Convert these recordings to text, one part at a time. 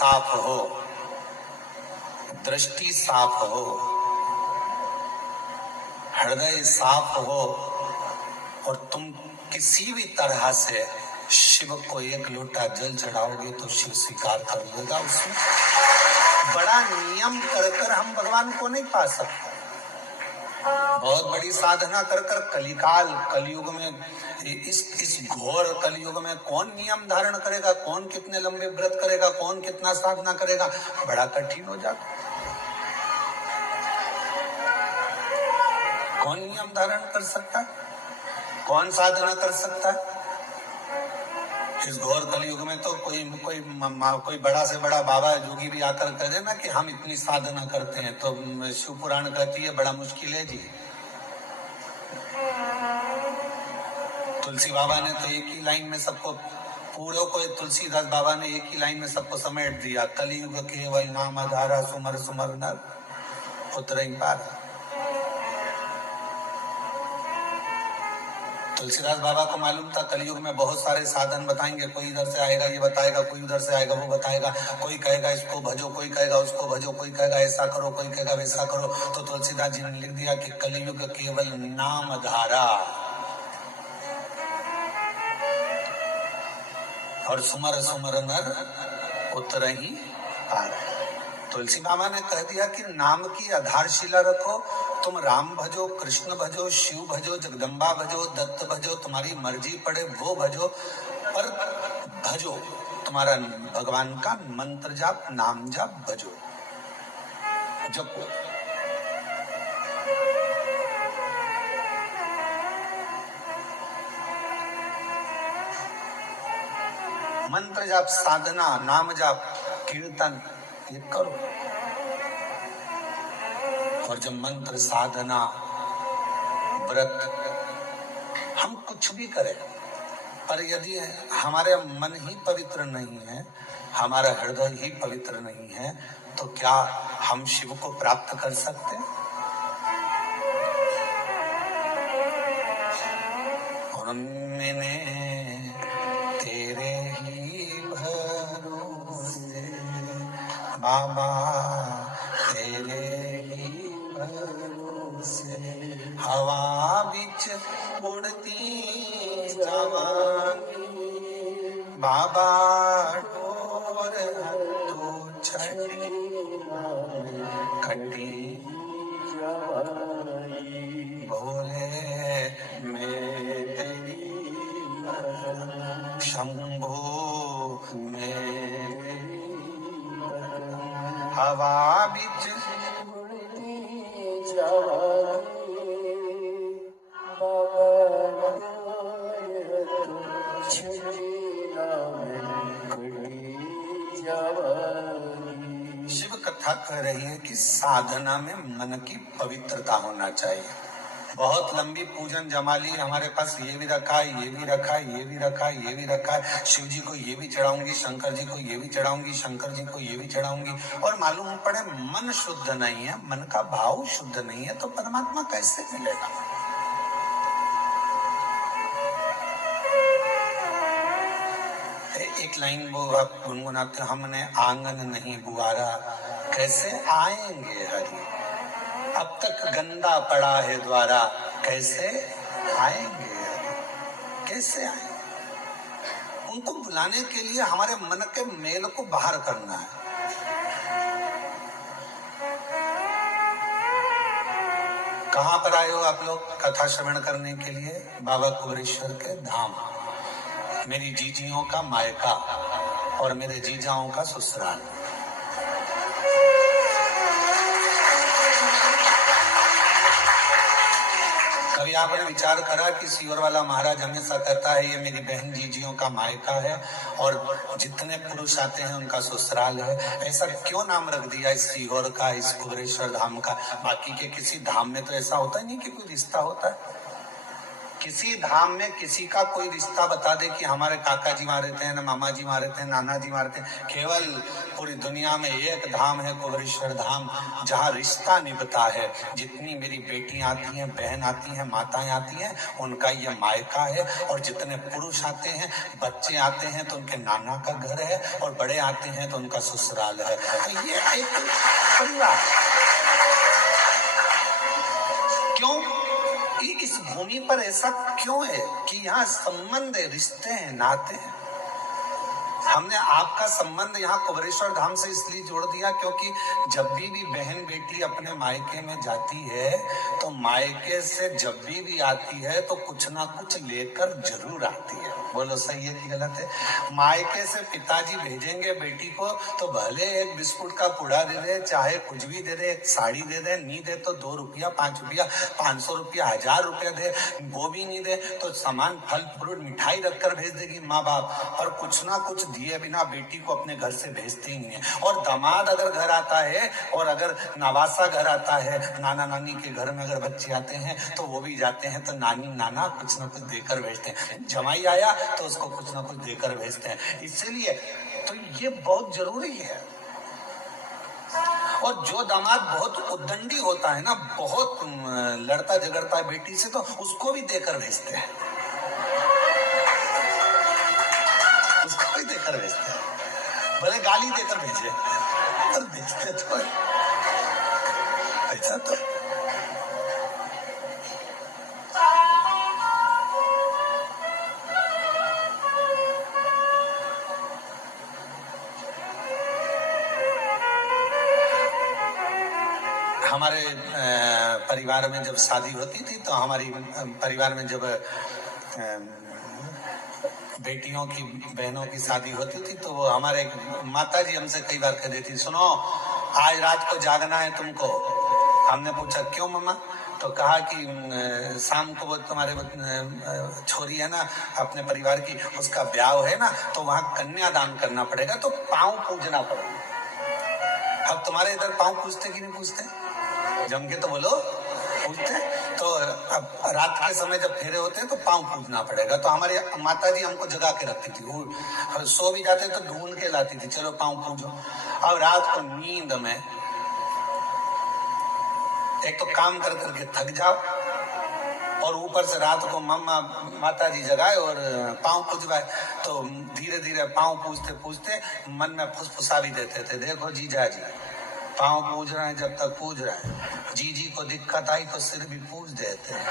साफ हो, दृष्टि साफ हो, हृदय साफ हो और तुम किसी भी तरह से शिव को एक लोटा जल चढ़ाओगे तो शिव स्वीकार कर लेगा। उसमें बड़ा नियम कर कर हम भगवान को नहीं पा सकते। बहुत बड़ी साधना कर कर कलयुग में, इस घोर कलयुग में कौन नियम धारण करेगा, कौन कितने लंबे व्रत करेगा, कौन कितना साधना करेगा, बड़ा कठिन हो जाता। कौन नियम धारण कर सकता है, कौन साधना कर सकता है? इस घोर कलयुग में तो कोई बड़ा से बड़ा बाबा जोगी भी आकर कह देना कि हम इतनी साधना करते हैं तो शिव पुराण कहती है बड़ा मुश्किल है जी। तुलसी बाबा ने तो एक ही लाइन में सबको, पूरे को तुलसीदास बाबा ने एक ही लाइन में सबको समेट दिया, कलयुग केवल नाम आधारा, सुमर सुमर नर उतरई पार। तुलसीदास बाबा को मालूम था कलयुग में बहुत सारे साधन बताएंगे, कोई इधर से आएगा ये बताएगा, कोई उधर से आएगा वो बताएगा, कोई कहेगा इसको भजो, कोई कहेगा उसको भजो, कोई कहेगा ऐसा करो, कोई कहेगा वैसा करो। तो तुलसीदास जी ने लिख दिया कि कलयुग केवल नाम धारा और सुमर सुमर नर उतरहि पार। तुलसी बाबा ने कह दिया कि नाम की आधारशिला रखो, तुम राम भजो, कृष्ण भजो, शिव भजो, जगदम्बा भजो, दत्त भजो, तुम्हारी मर्जी पड़े वो भजो, पर भजो, तुम्हारा भगवान का मंत्र जाप, नाम जाप भजो, जपो। मंत्र जाप, साधना, नाम जाप, कीर्तन ये करो। और जब मंत्र, साधना, व्रत हम कुछ भी करें, पर यदि हमारे मन ही पवित्र नहीं है, हमारा हृदय ही पवित्र नहीं है, तो क्या हम शिव को प्राप्त कर सकते हैं? और मैंने तेरे ही भरोसे बाबा, तेरे ही भरोसे हवा बिच उड़ती जवानी, बाबा डोर तो छठी कटी भोले में तेरी शंभो में हवा बिच शिव कथा कह रही है कि साधना में मन की पवित्रता होना चाहिए। बहुत लंबी पूजन जमाली हमारे पास, ये भी रखा है, ये भी रखा है, ये भी रखा है, ये भी रखा है, शिव जी को ये भी चढ़ाऊंगी, शंकर जी को ये भी चढ़ाऊंगी, शंकर जी को ये भी चढ़ाऊंगी, और मालूम पड़े मन शुद्ध नहीं है, मन का भाव शुद्ध नहीं है, तो परमात्मा कैसे मिलेगा? एक लाइन वो आप गुनगुनाते, हमने आंगन नहीं बुआरा, कैसे आएंगे हरि, अब तक गंदा पड़ा है द्वारा, कैसे आएंगे, कैसे आएंगे? उनको बुलाने के लिए हमारे मन के मेल को बाहर करना है। कहाँ पर आए हो आप लोग कथा श्रवण करने के लिए? बाबा कुबेरेश्वर के धाम, मेरी जीजियों का मायका और मेरे जीजाओं का ससुराल। कभी आपने विचार करा कि सीहोर वाला महाराज हमेशा कहता है ये मेरी बहन जीजियों का मायका है और जितने पुरुष आते हैं उनका ससुराल है, ऐसा क्यों नाम रख दिया इस सीहोर का, इस कुबेरेश्वर धाम का? बाकी के किसी धाम में तो ऐसा होता ही नहीं कि कोई रिश्ता होता है। किसी धाम में किसी का कोई रिश्ता बता दे कि हमारे काका जी वहां रहते हैं, ना मामा जी वहां रहते हैं, नाना जी वहां रहते हैं, केवल पूरी दुनिया में एक धाम है कुबेरेश्वर धाम, जहाँ रिश्ता निभता है। जितनी मेरी बेटियां आती हैं, बहन आती हैं, माताएं आती हैं, उनका ये मायका है। और जितने पुरुष आते हैं, बच्चे आते हैं तो उनके नाना का घर है, और बड़े आते हैं तो उनका ससुराल है। तो ये एक परिवार। क्यों इस भूमि पर ऐसा क्यों है कि यहाँ संबंध है, रिश्ते हैं, नाते हैं। हमने आपका संबंध यहाँ कुबेरेश्वर धाम से इसलिए जोड़ दिया क्योंकि जब भी बहन बेटी अपने मायके में जाती है तो मायके से जब भी आती है तो कुछ ना कुछ लेकर जरूर आती है। बोलो सही है कि गलत है? मायके से पिताजी भेजेंगे बेटी को तो भले एक बिस्कुट का पुड़ा दे दे, चाहे कुछ भी दे दे, एक साड़ी दे दे, नहीं दे तो 2 रुपया, 5 रुपया, 500 रुपया, 1000 रुपया दे, वो भी नहीं दे तो सामान, फल फ्रूट, मिठाई रखकर भेज देगी माँ बाप। और कुछ ना कुछ दिए बिना बेटी को अपने घर से भेजते ही नहीं है। और दामाद अगर घर आता है, और अगर नवासा घर आता है, नाना नानी के घर में अगर बच्चे आते हैं तो वो भी जाते हैं तो नानी नाना कुछ ना कुछ देकर भेजते हैं। जमाई आया तो उसको कुछ ना कुछ देकर भेजते हैं। इसीलिए तो ये बहुत जरूरी है। और जो दामाद बहुत उद्दंडी होता है ना, बहुत लड़ता झगड़ता है बेटी से, तो उसको भी देकर भेजते हैं, उसको भी देकर भेजते हैं। भले गाली देकर भेजे पर भेजते तो ऐसा। तो हमारे परिवार में जब शादी होती थी तो हमारी परिवार में जब बेटियों की, बहनों की शादी होती थी तो वो हमारे माता जी हमसे कई बार कह देती, सुनो आज रात को जागना है तुमको। हमने पूछा क्यों मम्मा? तो कहा कि शाम को वो तुम्हारे छोरी है ना अपने परिवार की, उसका ब्याह है ना, तो वहाँ कन्यादान करना पड़ेगा, तो पाँव पूजना पड़ेगा। अब तुम्हारे इधर पाँव पूजते कि नहीं पूजते? जम के तो बोलो, पूजते। तो अब रात के समय जब फेरे होते हैं तो पाँव पूजना पड़ेगा। तो हमारी माता जी हमको जगा के रखती थी, वो सो भी जाते तो ढूंढ के लाती थी, चलो पाँव पूजो। अब रात को नींद में एक तो काम कर करके थक जाओ, और ऊपर से रात को मम्मा माता जी जगाए और पाँव पूजवाए, तो धीरे धीरे पाँव पूजते पूजते मन में फुसफुसा भी देते थे, देखो जीजा जी पाँव पूज रहे हैं, जब तक पूज रहे हैं, जीजी को दिक्कत आई तो सिर भी पूज देते हैं।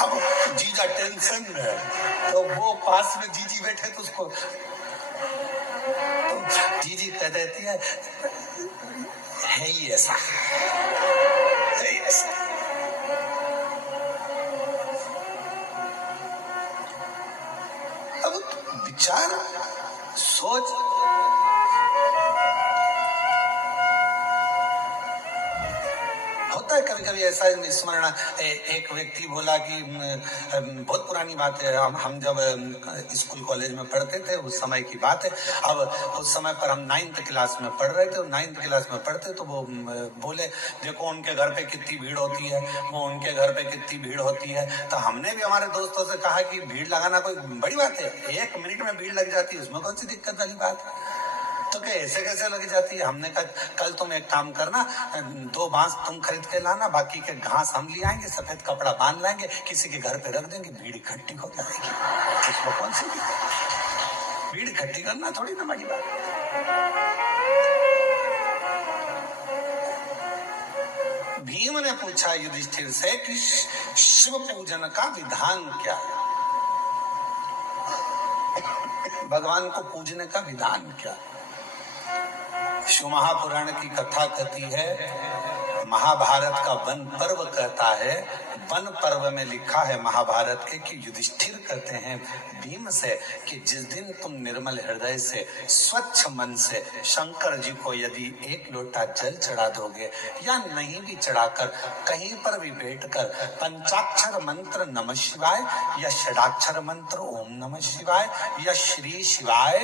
अब जीजा टेंशन में है तो वो पास में जीजी बैठे तो उसको तो जीजी कह देती है ही ऐसा, है ही ऐसा। अब विचार सोच, होता है कभी कभी ऐसा स्मरण। एक व्यक्ति बोला कि बहुत पुरानी बात है, हम जब स्कूल कॉलेज में पढ़ते थे उस समय की बात है। अब उस समय पर हम 9th क्लास में पढ़ रहे थे, 9th क्लास में पढ़ते तो वो बोले देखो उनके घर पे कितनी भीड़ होती है, वो उनके घर पे कितनी भीड़ होती है। तो हमने भी हमारे दोस्तों से कहा कि भीड़ लगाना कोई बड़ी बात है, 1 मिनट में भीड़ लग जाती है, उसमें कौन सी दिक्कत वाली बात है। तो क्या ऐसे कैसे लग जाती है? हमने कहा कल तुम एक काम करना, 2 बांस तुम खरीद के लाना, बाकी के घास हम ले आएंगे, सफेद कपड़ा बांध लाएंगे, किसी के घर पे रख देंगे, भीड़ इकट्ठी हो जाएगी। उसमें कौन सी भीड़ इकट्ठी करना थोड़ी ना बड़ी बात। भीम ने पूछा युधिष्ठिर से कि शिव पूजन का विधान क्या है, भगवान को पूजने का विधान क्या? शिव महापुराण की कथा कहती है, महाभारत का वन पर्व कहता है, वन पर्व में लिखा है महाभारत के कि युधिष्ठिर कहते हैं भीम से कि जिस दिन तुम निर्मल हृदय से, स्वच्छ मन से शंकर जी को यदि 1 लोटा जल चढ़ा दोगे, या नहीं भी चढ़ाकर कहीं पर भी बैठकर पंचाक्षर मंत्र नमः शिवाय, या षडाक्षर मंत्र ओम नमः शिवाय, या श्री शिवाय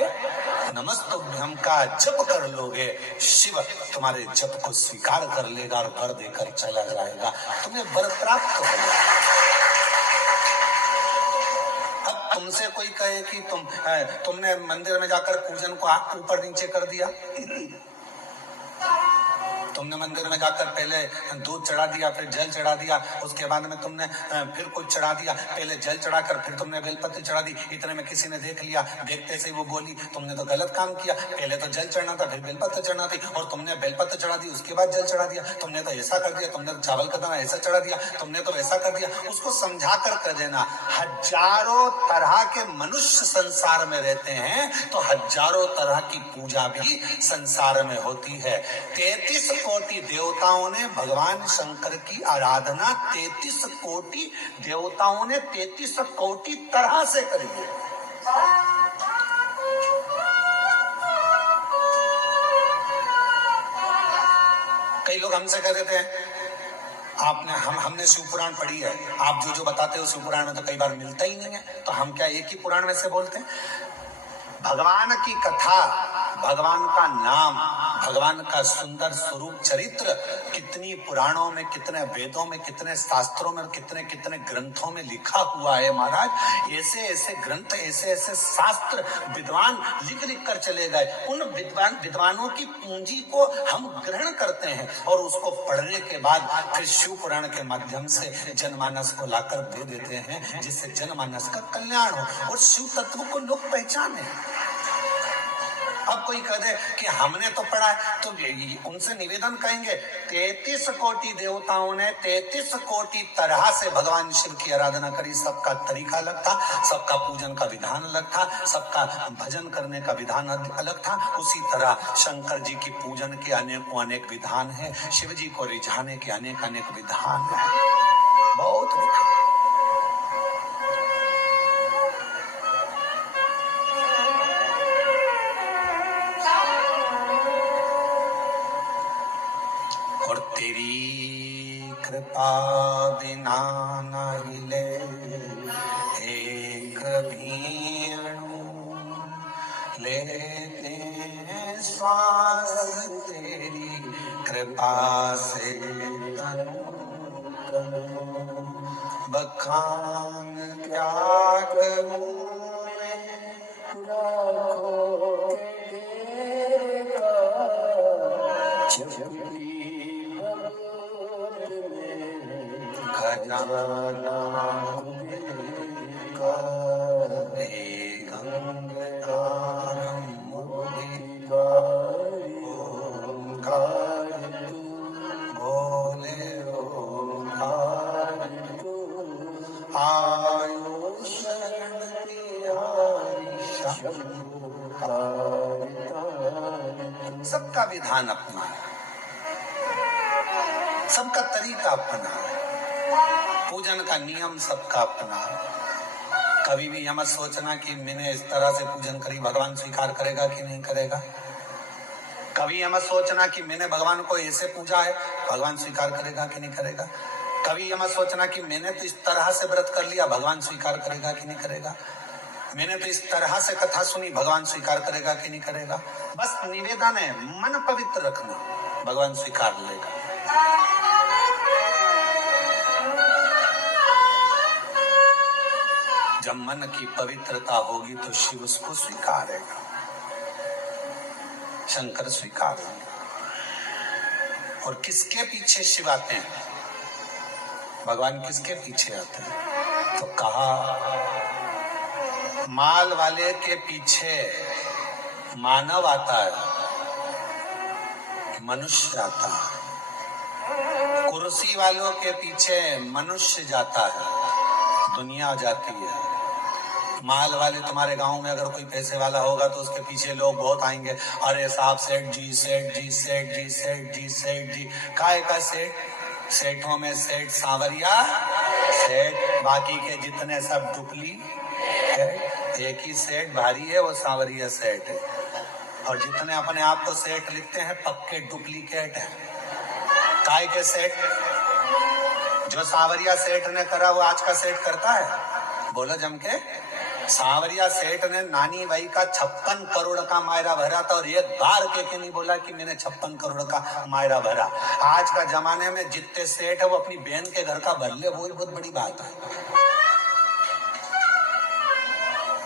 नमस्तुभ्यम का जप कर लोगे, शिव तुम्हारे जप को स्वीकार कर लेगा और वर देकर चला जाएगा, तुम्हें वर प्राप्त होगा। कहे कि तुमने मंदिर में जाकर पूजन को ऊपर नीचे कर दिया। तुमने मंदिर में जाकर पहले दूध चढ़ा दिया, फिर जल चढ़ा दिया, उसके बाद में तुमने फिर कुछ चढ़ा दिया, पहले जल चढ़ाकर फिर तुमने बेलपत्र चढ़ा दी। इतने में किसी ने देख लिया, देखते से वो बोली तुमने तो गलत काम किया, पहले तो जल चढ़ना था, फिर बेलपत्र चढ़ना थी, और तुमने बेलपत्र चढ़ा दी, उसके बाद जल चढ़ा दिया। तुमने तो ऐसा कर दिया, तुमने तो चावल का दाना ऐसा चढ़ा दिया, तुमने तो ऐसा कर दिया। उसको समझा कर देना। हजारों तरह के मनुष्य संसार में रहते हैं, तो हजारों तरह की पूजा भी संसार में होती है। 33 कोटि देवताओं ने भगवान शंकर की आराधना 33 कोटि देवताओं ने 33 कोटि तरह से करी है। कई लोग हमसे कह देते हैं हमने शिव पुराण पढ़ी है, आप जो बताते हो शिव पुराण में तो कई बार मिलता ही नहीं है, तो हम क्या एक ही पुराण में से बोलते हैं? भगवान की कथा, भगवान का नाम, भगवान का सुंदर स्वरूप चरित्र कितनी पुराणों में, कितने वेदों में, कितने शास्त्रों में, कितने कितने ग्रंथों में लिखा हुआ है महाराज। ऐसे ऐसे ग्रंथ, ऐसे ऐसे शास्त्र विद्वान लिख कर चले गए। उन विद्वानों की पूंजी को हम ग्रहण करते हैं और उसको पढ़ने के बाद फिर शिव पुराण के माध्यम से जनमानस को लाकर दे देते हैं, जिससे जनमानस का कल्याण हो और शिव तत्व को लोग पहचाने। अब कोई कह दे कि हमने तो पढ़ा है, तो उनसे निवेदन कहेंगे 33 कोटि देवताओं ने 33 कोटि तरह से भगवान शिव की आराधना करी। सबका तरीका अलग था, सबका पूजन का विधान अलग था, सबका भजन करने का विधान अलग था। उसी तरह शंकर जी की पूजन के अनेकों अनेक विधान है, शिव जी को रिझाने के अनेक अनेक विधान है, बहुत विधान। और तेरी कृपा बिना न हिले एक भी अणु, लेते श्वास तेरी कृपा से तनु तनु। बखान क्या करूं खजाना बोले सबका विधान अपना है, सबका तरीका अपना है, पूजन का नियम सबका अपना है। कभी भी यह मत सोचना कि मैंने इस तरह से पूजन करी, भगवान स्वीकार करेगा कि नहीं करेगा। कभी यह मत सोचना कि मैंने भगवान को ऐसे पूजा है, भगवान स्वीकार करेगा कि नहीं करेगा। कभी यह मत सोचना कि मैंने तो इस तरह से व्रत कर लिया, भगवान स्वीकार करेगा कि नहीं करेगा। मैंने तो इस तरह से कथा सुनी, भगवान स्वीकार करेगा कि नहीं करेगा। बस निवेदन है, मन पवित्र रखना, भगवान स्वीकार लेगा। जब मन की पवित्रता होगी तो शिव उसको स्वीकारेगा, शंकर स्वीकार लेंगे। और किसके पीछे शिव आते हैं, भगवान किसके पीछे आते हैं? तो कहा माल वाले के पीछे मानव आता है, मनुष्य आता है। कुर्सी वालों के पीछे मनुष्य जाता है, दुनिया जाती है। माल वाले तुम्हारे गांव में अगर कोई पैसे वाला होगा तो उसके पीछे लोग बहुत आएंगे, अरे साहब सेठ जी, सेठ जी, सेठ जी, सेठ जी, सेठ जी। काय का सेठ? सेठों में सेठ सांवरिया सेठ, बाकी के जितने सब डुप्ली है। एक ही सेठ भारी है, वो सांवरिया सेठ है। और जितने अपने आप को सेठ लिखते हैं पक्के डुप्लीकेट हैं। काय के सेठ? जो सांवरिया सेठ ने करा वो आज का सेठ करता है? बोलो जम के। सांवरिया सेठ ने नानी बाई का 56 करोड़ का मायरा भरा था और एक बार के नहीं बोला कि मैंने 56 करोड़ का मायरा भरा। आज का जमाने में जितने सेठ है वो अपनी बहन के घर का भर ले, वो बहुत बड़ी बात है।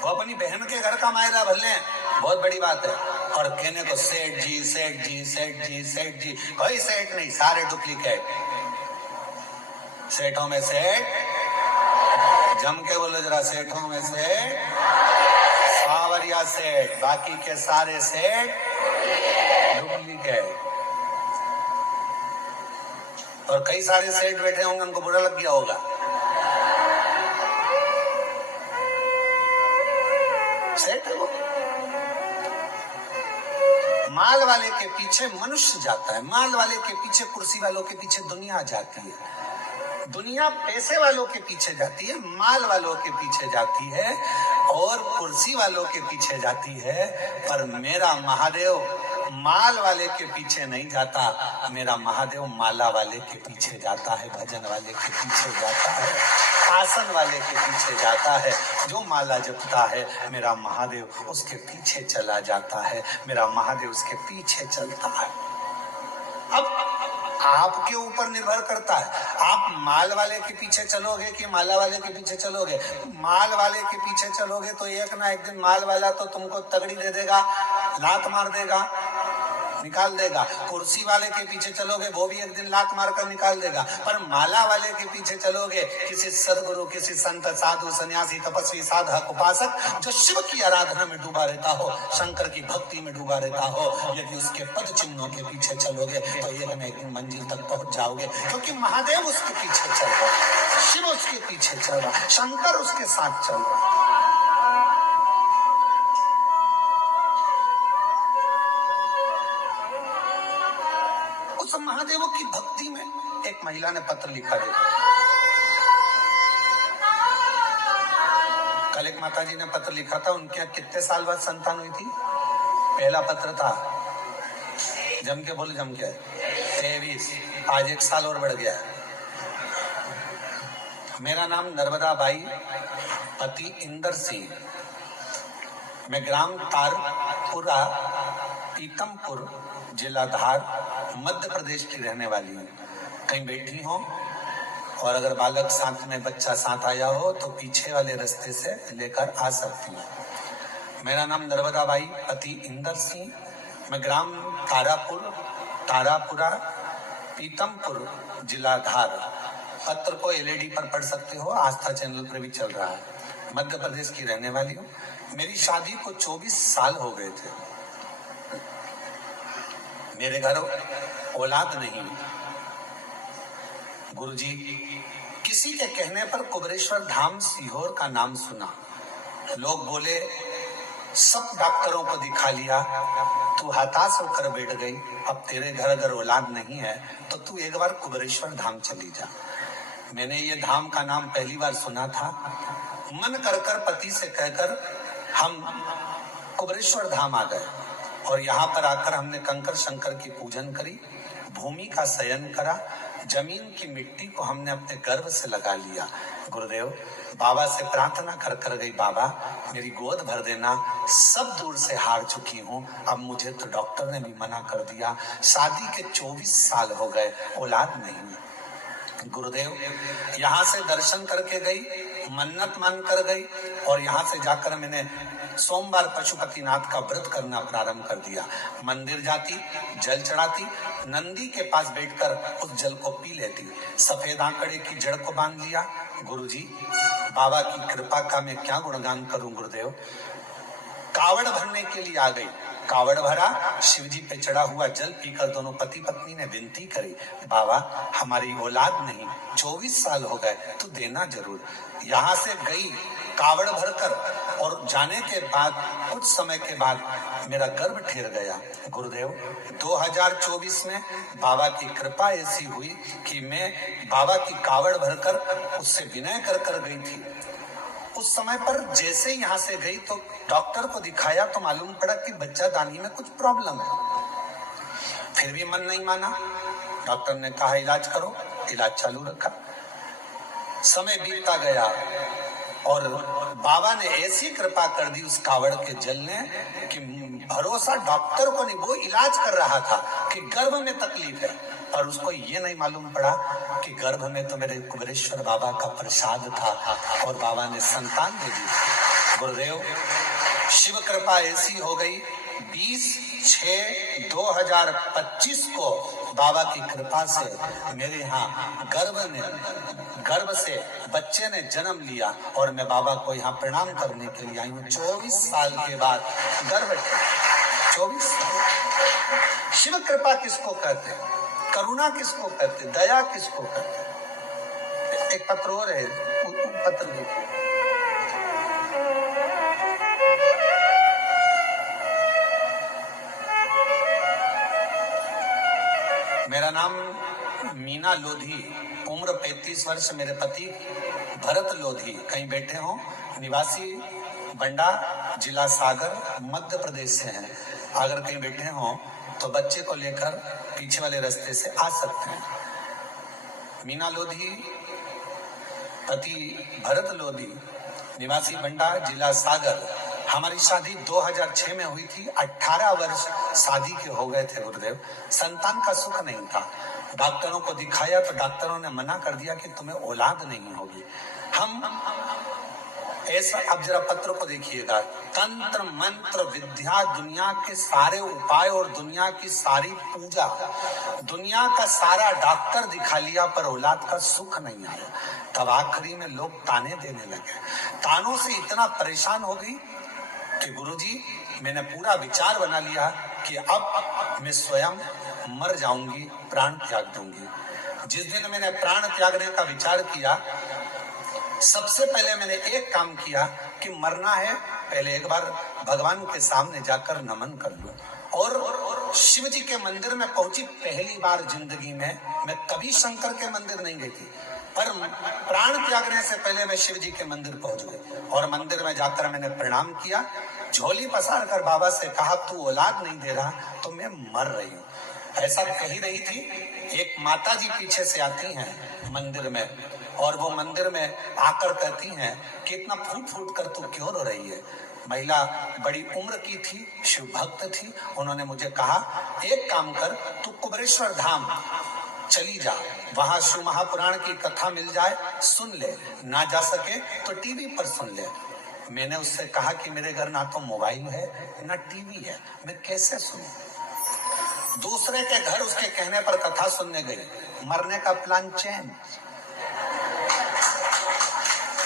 वो अपनी बहन के घर का मायरा भर लें, बहुत बड़ी बात है। और कहने को सेठ जी सेठ जी सेठ जी सेठ जी, कोई सेठ नहीं, सारे डुप्लीकेट। सेठों में सेठ, जम के बोलो जरा, सेठों में सेठ सावरिया सेठ, बाकी के सारे सेठ डुप्लीकेट। और कई सारे सेठ बैठे होंगे, उनको बुरा लग गया होगा। सेठ है वो। माल वाले के पीछे मनुष्य जाता है, माल वाले के पीछे, कुर्सी वालों के पीछे दुनिया जाती है। दुनिया पैसे वालों के पीछे जाती है, माल वालों के पीछे जाती है और कुर्सी वालों के पीछे जाती है। पर मेरा महादेव माल वाले के पीछे नहीं जाता, मेरा महादेव माला वाले के पीछे जाता है, भजन वाले के पीछे जाता है, आसन वाले के पीछे जाता है। जो माला जपता है मेरा महादेव उसके पीछे चला जाता है, मेरा महादेव उसके पीछे चलता है। अब आपके ऊपर निर्भर करता है, आप माल वाले के पीछे चलोगे कि माला वाले के पीछे चलोगे। माल वाले के पीछे चलोगे तो एक ना एक दिन माल वाला तो तुमको तगड़ी दे देगा, लात मार देगा, निकाल देगा। कुर्सी वाले के पीछे चलोगे, वो भी एक दिन लात मारकर निकाल देगा। पर माला वाले के पीछे चलोगे, किसी सदगुरु, किसी संत, साधु, सन्यासी, तपस्वी, साधक, उपासक, जो शिव की आराधना में डूबा रहता हो, शंकर की भक्ति में डूबा रहता हो, यदि उसके पद चिन्हों के पीछे चलोगे तो एक न एक दिन मंजिल तक पहुंच जाओगे। क्योंकि महादेव उसके पीछे चल रहा, शिव उसके पीछे चल रहा, शंकर उसके साथ चल रहा। महादेवों की भक्ति में एक महिला ने पत्र लिखा। देखो, कल एक माता जी ने पत्र लिखा था, उनके यहाँ कितने साल बाद संतान हुई थी? पहला पत्र था, जम के बोलो, जम के 23, आज 1 साल और बढ़ गया। मेरा नाम नर्मदा बाई, पति इंदर सिंह, मैं ग्राम तारपुरा, पीतमपुर, जिला धार, मध्य प्रदेश की रहने वाली हूँ। कहीं बैठी हो और अगर बालक साथ में, बच्चा साथ आया हो तो पीछे वाले रास्ते से लेकर आ सकती हूँ। मेरा नाम नर्मदा बाई, पति इंदर सिंह, मैं ग्राम तारापुरा, पीतमपुर, जिला धार। पत्र को एलईडी पर पढ़ सकते हो, आस्था चैनल पर भी चल रहा है। मध्य प्रदेश की रहने वाली हूँ। मेरी शादी को 24 साल हो गए थे। मेरे घर औलाद नहीं। गुरुजी, किसी के कहने पर कुबरेश्वर धाम सीहोर का नाम सुना। लोग बोले सब डॉक्टरों को दिखा लिया, तू हताश होकर बैठ गई। अब तेरे घर अगर औलाद नहीं है तो तू एक बार कुबरेश्वर धाम चली जा। मैंने ये धाम का नाम पहली बार सुना था। मन कर पति से कहकर हम कुबरेश्वर धाम आ गए और यहाँ पर आकर हमने कंकर शंकर की पूजन करी, भूमि का शयन करा, जमीन की मिट्टी को हमने अपने गर्भ से लगा लिया। गुरुदेव, बाबा से प्रार्थना कर गई, बाबा मेरी गोद भर देना, सब दूर से हार चुकी हूँ। अब मुझे तो डॉक्टर ने भी मना कर दिया। शादी के 24 साल हो गए, औलाद नहीं। गुरुदेव, यहाँ से दर्शन करके गई, मन्नत मान कर गई और यहाँ से जाकर मैंने सोमवार पशुपतिनाथ का व्रत करना प्रारंभ कर दिया। मंदिर जाती, जल चढ़ाती, नंदी के पास बैठकर उस जल को पी लेती, सफेद आंकड़े की जड़ को बांध लिया। गुरुजी, बाबा की कृपा का मैं क्या गुणगान करूं गुरुदेव। कावड़ भरने के लिए आ गई, कावड़ भरा, शिवजी पे चढ़ा हुआ जल पीकर दोनों पति पत्नी ने विनती करी, बाबा हमारी औलाद नहीं, 24 साल हो गए, तो देना जरूर। यहाँ से गई कावड़ भरकर और जाने के बाद कुछ समय के बाद मेरा गर्भ ठहर गया। गुरुदेव, 2024 में बाबा की कृपा ऐसी हुई कि मैं बाबा की कावड़ भरकर उससे विनय कर गई थी। उस समय पर जैसे यहाँ से गई तो डॉक्टर को दिखाया तो मालूम पड़ा कि बच्चा दानी में कुछ प्रॉब्लम है। फिर भी मन नहीं माना, डॉक्टर ने कहा इलाज करो, इलाज चालू रखा। समय बीतता गया और बाबा ने ऐसी कृपा कर दी उस कावड़ के जल ने कि भरोसा डॉक्टर को नहीं, वो इलाज कर रहा था कि गर्भ में तकलीफ है, और उसको ये नहीं मालूम पड़ा कि गर्भ में तो मेरे कुबरेश्वर बाबा का प्रसाद था और बाबा ने संतान दे दी। गुरुदेव, शिव कृपा ऐसी हो गई, 20/6/2025 को बाबा की कृपा से मेरे यहाँ गर्भ से बच्चे ने जन्म लिया और मैं बाबा को यहाँ प्रणाम करने के लिए आई हूँ। 24 साल के बाद गर्भ, 24 साल। शिव कृपा किसको कहते हैं? करुणा किसको कहते हैं? दया किसको कहते हैं? एक पत्र और है, पत्र देखिए। मेरा नाम मीना लोधी, उम्र 35 वर्ष, मेरे पति भरत लोधी, कहीं बैठे हों, निवासी बंडा, जिला सागर, मध्य प्रदेश से हैं। अगर कहीं बैठे हों तो बच्चे को लेकर पीछे वाले रास्ते से आ सकते हैं। मीना लोधी, पति भरत लोधी, निवासी बंडा, जिला सागर। हमारी शादी 2006 में हुई थी। 18 वर्ष शादी के हो गए थे गुरुदेव। संतान का सुख नहीं था। डॉक्टरों को दिखाया तो डॉक्टरों ने मना कर दिया कि तुम्हें औलाद नहीं होगी। हम ऐसा, अब जरा पत्र को देखिएगा। तंत्र मंत्र विद्या, दुनिया के सारे उपाय और दुनिया की सारी पूजा, दुनिया का सारा डॉक्टर दिखा लिया पर औलाद का सुख नहीं आया। तब आखिरी में लोग ताने देने लगे। तानों से इतना परेशान हो गई कि गुरुजी, मैंने पूरा विचार बना लिया कि अब मैं स्वयं मर जाऊंगी, प्राण त्याग दूंगी। जिस दिन मैंने प्राण त्यागने का विचार किया, सबसे पहले मैंने एक काम किया कि मरना है, पहले एक बार भगवान के सामने जाकर नमन कर लूं। और शिव जी के मंदिर में पहुंची। पहली बार जिंदगी में, मैं कभी शंकर के मंदिर नहीं गई थी, पर प्राण त्यागने से पहले मैं शिव जी के मंदिर पहुंच गई। और मंदिर में जाकर मैंने प्रणाम किया, झोली पसार कर बाबा से कहा, तू औलाद नहीं दे रहा तो मैं मर रही हूँ। ऐसा कही रही थी। एक माता जी पीछे से आती हैं मंदिर में, और वो मंदिर में आकर कहती हैं कि इतना फूट फूट कर तू क्यों रो रही है। महिला बड़ी उम्र की थी, शिव भक्त थी। उन्होंने मुझे कहा, एक काम कर, तू कुबेरेश्वर धाम चली जा, वहां शिव महापुराण की कथा मिल जाए, सुन ले, ना जा सके तो टीवी पर सुन ले। मैंने उससे कहा कि मेरे घर ना तो मोबाइल है ना टीवी है, मैं कैसे सुनूं। दूसरे के घर उसके कहने पर कथा सुनने गई। मरने का प्लान चेंज,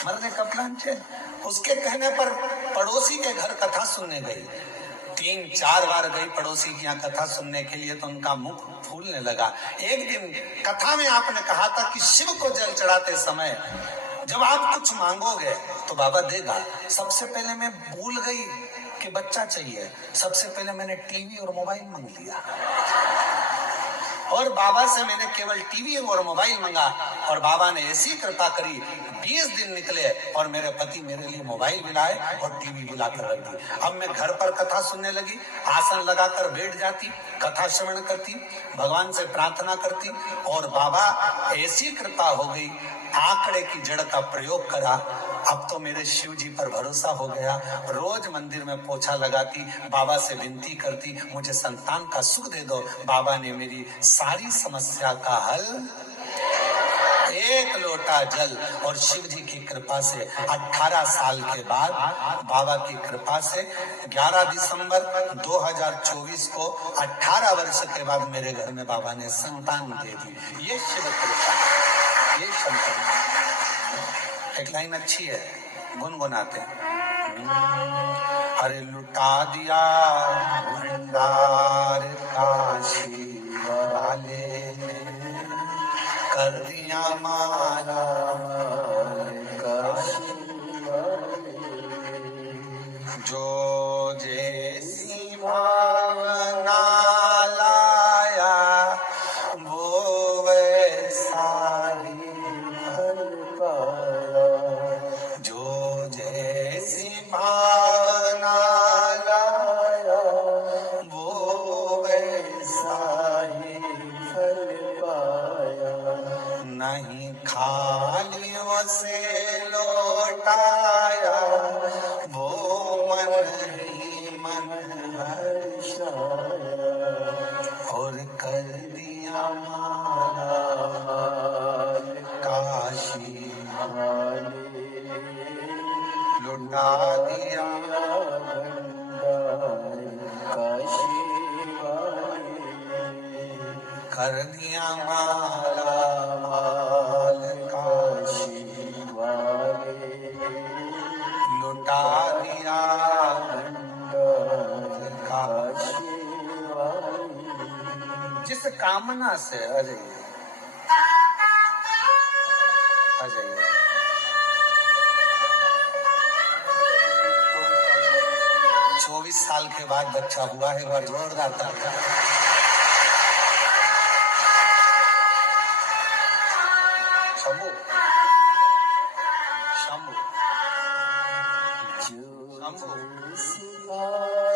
मरने का प्लान चेंज। उसके कहने पर पड़ोसी के घर कथा सुनने गई। 3-4 बार गई पड़ोसी की यहाँ कथा सुनने के लिए तो उनका मुख फूलने लगा। एक दिन कथा में आपने कहा था कि शिव को जल चढ़ाते समय जब आप कुछ मांगोगे तो बाबा देगा। सबसे पहले मैं भूल गई कि बच्चा चाहिए, सबसे पहले मैंने टीवी और मोबाइल मांग लिया। और बाबा से मैंने केवल टीवी और मोबाइल मांगा, और बाबा ने ऐसी कृपा करी, 20 दिन निकले और मेरे पति मेरे लिए मोबाइल भी लाए और टीवी भी लाकर रख दी। अब मैं घर पर कथा सुनने लगी, आसन लगाकर बैठ जाती, कथा श्रवण करती, भगवान से प्रार्थना करती, और बाबा ऐसी कृपा हो गई, आंकड़े की जड़ का प्रयोग करा। अब तो मेरे शिव जी पर भरोसा हो गया। रोज मंदिर में पोछा लगाती, बाबा से विनती करती, मुझे संतान का सुख दे दो। बाबा ने मेरी सारी समस्या का हल, एक लोटा जल और शिव जी की कृपा से 18 साल के बाद, बाबा की कृपा से 11 दिसंबर 2024 को 18 वर्ष के बाद मेरे घर में बाबा ने संतान दे दी। ये शिव कृपा, ये शंकर। एक लाइन अच्छी है, गुनगुनाते हैं। अरे लुटा दिया भंडार काशी वाले, कर दिया मारा काशी वाले, जो जैसी भावना लाया वो वैसा ही फल पाया, जो जैसी भावना लाया वो वैसा ही फल पाया, नहीं खाली उसे लौटाया वो मन ही मन हर्षाया, और कर दिया मारा काशी वाले, लुटा दिया कर दिया माला माल काशी वाले, लुटा दिया भंडार काशी वाले। जिस कामना से अजय अजय 24 साल के बाद बच्चा हुआ है, एक बार जोरदार तालियां। शंभू शंभू शंभू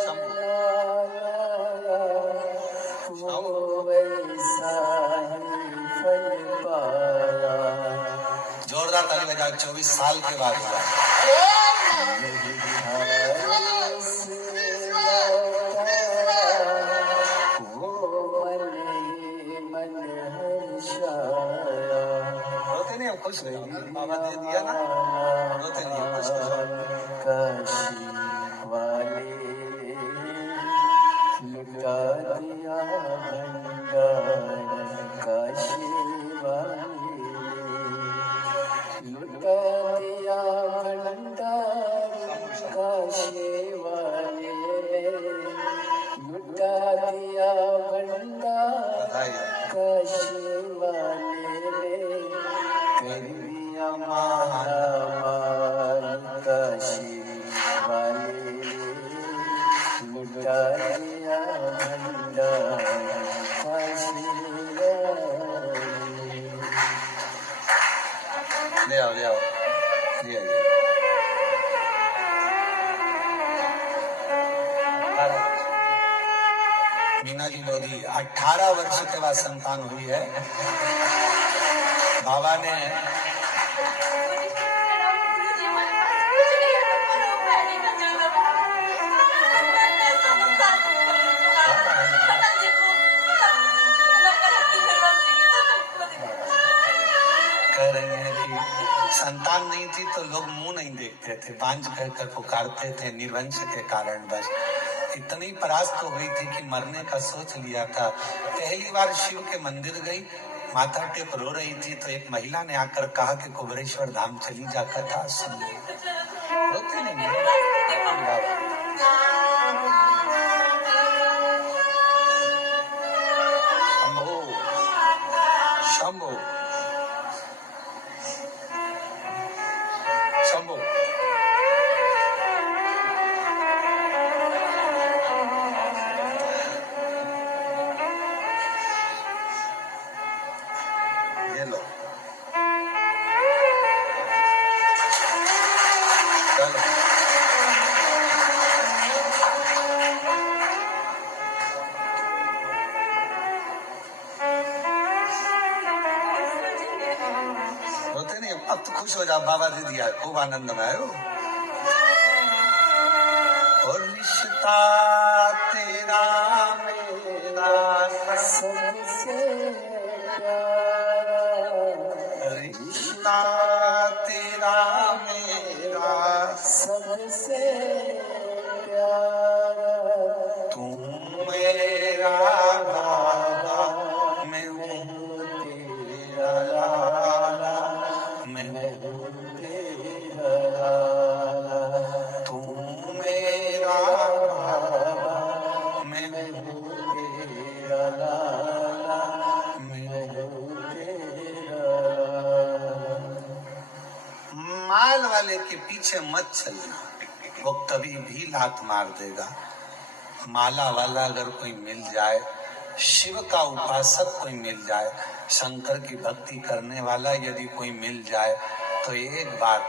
शंभू जोरदार ताली बजाओ। 24 साल के बाद हुआ। रोते नहीं, खुश नहीं, बाबा दे दिया ना, रोते नहीं, खुश काशी वाले, लुटा दिया भंडार काशी वाले, लुटा दिया भंडार काशी वाले, लुटा दिया भंडार काशी वाले, कर दिया माला माल काशी वाले, लुटा दिया भंडार काशी वाले। ले आओ ले आओ, ले आइए। मीना जी लोधी 18 वर्ष के बाद संतान हुई है। बाबा ने संतान नहीं थी तो लोग मुंह नहीं देखते थे, बांझ कहकर पुकारते थे, निर्वंश के कारण बस। इतनी परास्त हो गई थी कि मरने का सोच लिया था। पहली बार शिव के मंदिर गई, माथा टेक रो रही थी तो एक महिला ने आकर कहा कि कुबेरेश्वर धाम चली जा, कथा सुन। रोते नहीं शंभो शंभो शंभो। ये लो चलो। रोते नहीं, अब तो खुश हो जाओ, बाबा दे दिया, खूब आनंद में आयो। और रिश्ता तेरा मेरा सबसे प्यारा, रिश्ता तेरा मेरा सबसे प्यारा, तू मेरा बाबा, मैं हूँ तेरा लाला, मैं हूँ तेरा लाला, तू मेरा बाबा, मैं हूँ तेरा लाला, मैं हूँ तेरा लाला। माल वाले के पीछे मत चलना, वो कभी भी लात मार देगा। माला वाला अगर कोई मिल जाए, शिव का उपासक कोई मिल जाए, शंकर की भक्ति करने वाला यदि कोई मिल जाए, तो एक बार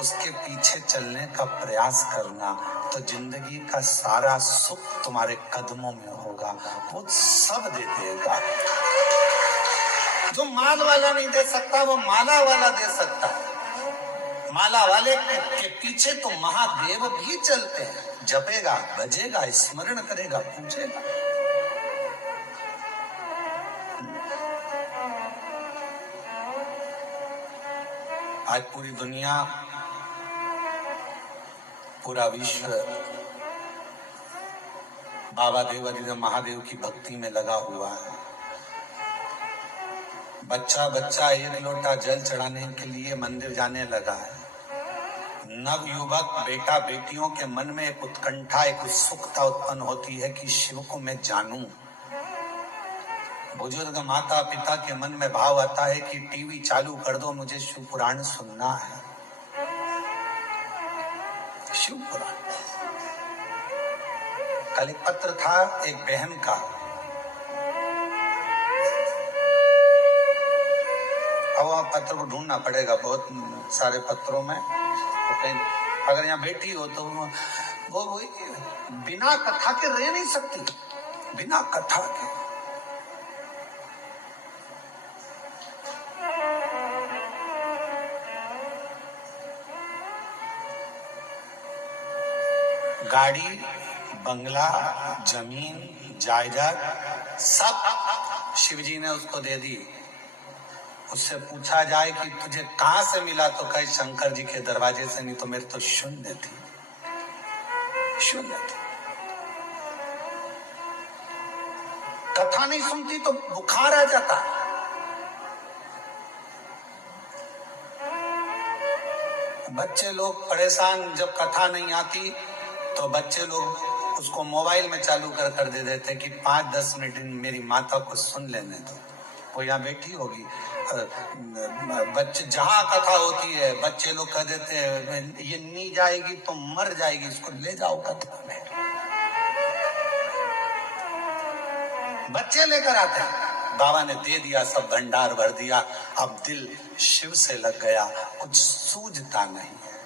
उसके पीछे चलने का प्रयास करना, तो जिंदगी का सारा सुख तुम्हारे कदमों में होगा। वो सब दे देगा। जो माल वाला नहीं दे सकता, वो माला वाला दे सकता है। माला वाले के पीछे तो महादेव भी चलते हैं। जपेगा, भजेगा, स्मरण करेगा, पूजेगा। आज पूरी दुनिया, पूरा विश्व बाबा देवादिदेव महादेव की भक्ति में लगा हुआ है। बच्चा बच्चा एक लोटा जल चढ़ाने के लिए मंदिर जाने लगा है। नव युवक बेटा बेटियों के मन में एक उत्कंठा, एक उत्सुकता उत्पन्न होती है कि शिव को मैं जानूं। बुजुर्ग माता पिता के मन में भाव आता है कि टीवी चालू कर दो, मुझे शिव पुराण सुनना है। शिव पुराण। कल एक पत्र था एक बहन का, अब वह पत्र को ढूंढना पड़ेगा बहुत सारे पत्रों में, तो कहीं अगर यहाँ बैठी हो तो वो बिना कथा के रह नहीं सकती, बिना कथा के। गाड़ी, बंगला, जमीन, जायदाद सब शिवजी ने उसको दे दी। उससे पूछा जाए कि तुझे कहां से मिला, तो कहे शंकर जी के दरवाजे से, नहीं तो मेरे तो शून्य थी, शून्य थी। कथा नहीं सुनती तो बुखार आ जाता। बच्चे लोग परेशान, जब कथा नहीं आती तो बच्चे लोग उसको मोबाइल में चालू कर दे देते कि 5-10 मिनट मेरी माता को सुन लेने दो। वो यहाँ बैठी होगी, बच्चे जहां कथा होती है बच्चे लोग कह देते हैं ये नहीं जाएगी तो मर जाएगी, इसको ले जाओ कथा में। बच्चे लेकर आते हैं, बाबा ने दे दिया, सब भंडार भर दिया। अब दिल शिव से लग गया, कुछ सूझता नहीं है।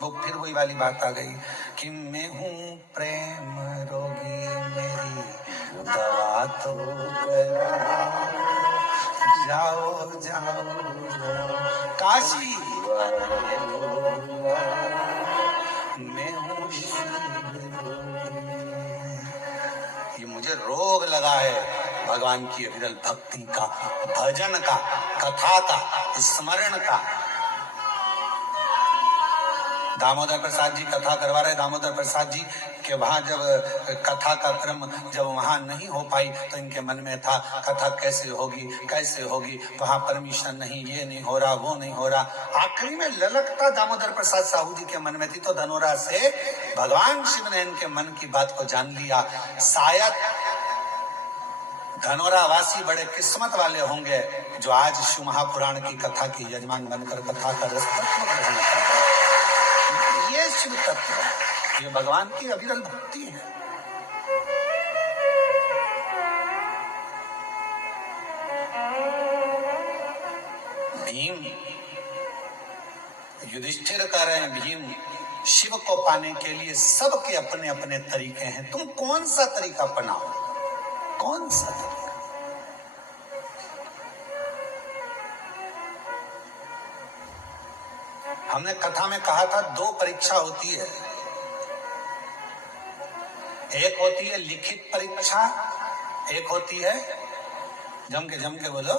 वो फिर वही वाली बात आ गई कि मैं हूँ प्रेम रोगी, मेरी दवा तो जाओ जाओ काशी, मैं हूँ ये मुझे रोग लगा है भगवान की अविरल भक्ति का, भजन का, कथा का, स्मरण का। दामोदर प्रसाद जी कथा करवा रहे, दामोदर प्रसाद जी के वहां जब कथा का क्रम जब वहां नहीं हो पाई तो इनके मन में था कथा कैसे होगी कैसे होगी, वहां परमिशन नहीं, ये नहीं हो रहा, वो नहीं हो रहा। आखिरी में ललकता दामोदर प्रसाद साहू जी के मन में थी, तो धनोरा से भगवान शिव ने इनके मन की बात को जान लिया। शायद धनोरा वासी बड़े किस्मत वाले होंगे जो आज शिव महापुराण की कथा के यजमान बनकर कथा का रस ग्रहण कर रहे हैं। ये शिव तत्व है, ये भगवान की अविरल भक्ति है। भीम युधिष्ठिर कह रहे हैं, भीम शिव को पाने के लिए सबके अपने अपने तरीके हैं, तुम कौन सा तरीका अपनाओ, कौन सा तरीका? हमने कथा में कहा था 2 परीक्षा होती है, एक होती है लिखित परीक्षा, एक होती है जम के बोलो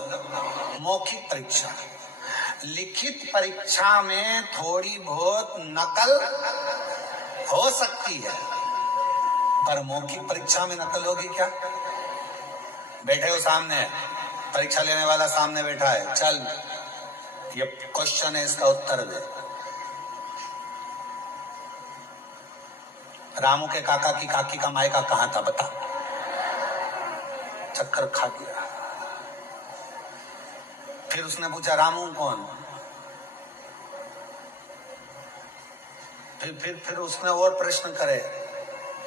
मौखिक परीक्षा। लिखित परीक्षा में थोड़ी बहुत नकल हो सकती है, पर मौखिक परीक्षा में नकल होगी क्या? बैठे हो सामने, परीक्षा लेने वाला सामने बैठा है, चल ये क्वेश्चन है, इसका उत्तर दे। रामू के काका की काकी का मायका कहां था बता? चक्कर खा गया। फिर उसने पूछा रामू कौन? फिर उसने और प्रश्न करे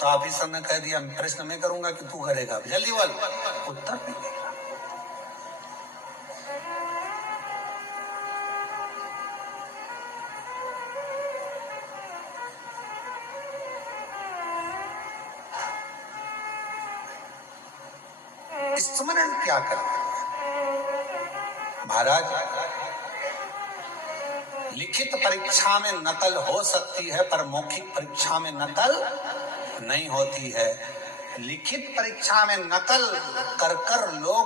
तो ऑफिसर ने कह दिया प्रश्न मैं करूंगा कि तू करेगा, जल्दी बोल। उत्तर नहीं देगा। स्मरण क्या करते हैं महाराज? लिखित परीक्षा में नकल हो सकती है, पर मौखिक परीक्षा में नकल नहीं होती है। लिखित परीक्षा में नकल कर लोग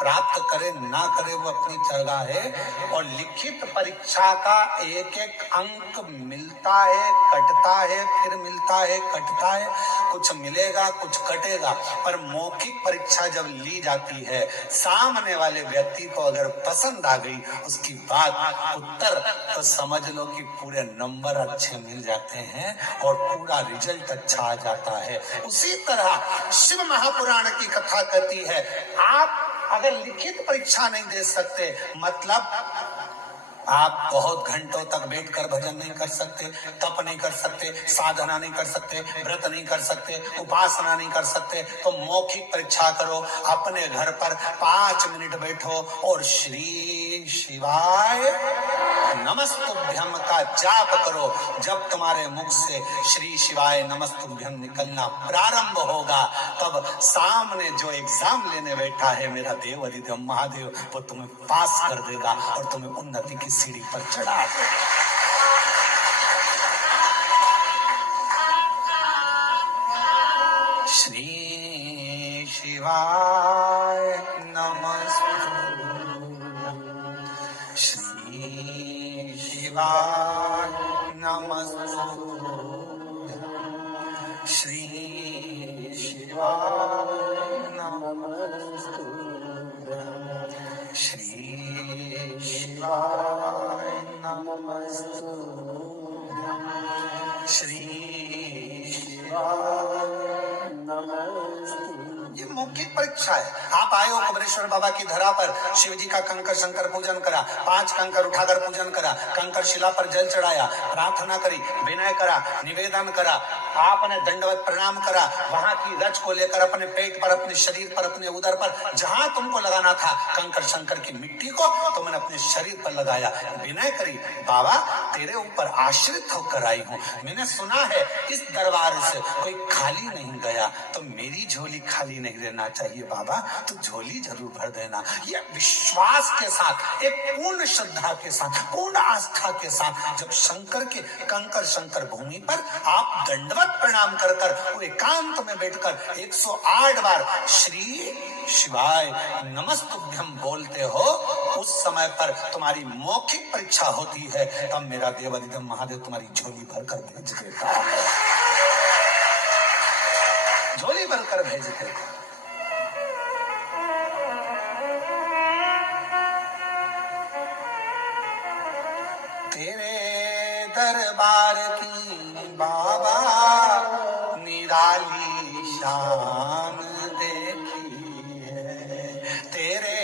प्राप्त करे ना करे वो अपनी जगह है। और लिखित परीक्षा का एक एक अंक मिलता है, कटता है, फिर मिलता है, कटता है, कुछ मिलेगा कुछ कटेगा। पर मौखिक परीक्षा जब ली जाती है, सामने वाले व्यक्ति को अगर पसंद आ गई उसकी बात, उत्तर, तो समझ लो कि पूरे नंबर अच्छे मिल जाते हैं और पूरा रिजल्ट अच्छा आ जाता है। उसी तरह शिव महापुराण की कथा कहती है, आप अगर लिखित परीक्षा नहीं दे सकते, मतलब आप बहुत घंटों तक बैठकर भजन नहीं कर सकते, तप नहीं कर सकते, साधना नहीं कर सकते, व्रत नहीं कर सकते, उपासना नहीं कर सकते, तो मौखिक परीक्षा करो। अपने घर पर 5 मिनट बैठो और श्री शिवाय नमस्तुभ्यम का जाप करो। जब तुम्हारे मुख से श्री शिवाय नमस्तुभ्यम निकलना प्रारंभ होगा, तब सामने जो एग्जाम लेने बैठा है मेरा देव अधिदेव महादेव, वो तुम्हें पास कर देगा और तुम्हें उन्नति की सीढ़ी पर चढ़ा देगा। श्री शिवाय नमस्तुभ्यम, श्री शिवाय नमस्तुभ्यम, श्री शिवाय नमस्तुभ्यम, श्री शिवाय नमस्तुभ्यम, श्री शिवाय नमस्तुभ्यम। ये मौखिक परीक्षा है। आप आए हो कुबेरेश्वर बाबा की धरा पर, शिव जी का कंकर शंकर पूजन करा, 5 कंकर उठाकर पूजन करा, कंकर शिला पर जल चढ़ाया, प्रार्थना करी, विनय करा, निवेदन करा, आपने दंडवत प्रणाम करा, वहां की रज को लेकर अपने पेट पर, अपने शरीर पर, अपने उदर पर, जहां तुमको लगाना था कंकर शंकर की मिट्टी को, तो मैंने अपने शरीर पर लगाया, विनय करी, बाबा तेरे ऊपर आश्रित होकर आई हूँ, मैंने सुना है इस दरबार से कोई खाली नहीं गया, तो मेरी झोली खाली नहीं रहना चाहिए बाबा, तो झोली जरूर भर देना। ये विश्वास के साथ, एक पूर्ण श्रद्धा के साथ, पूर्ण आस्था के साथ जब शंकर के कंकर शंकर भूमि पर आप दंडवत प्रणाम कर कर वो एकांत में बैठकर 108 बार श्री शिवाय नमस्तुभ्यम बोलते हो, उस समय पर तुम्हारी मौखिक परीक्षा होती है, तब मेरा देव अधिदेव महादेव तुम्हारी झोली भरकर भेज देता है, झोली भरकर भेज देता। तेरे दरबार की बाबा निराली शान देखी है, तेरे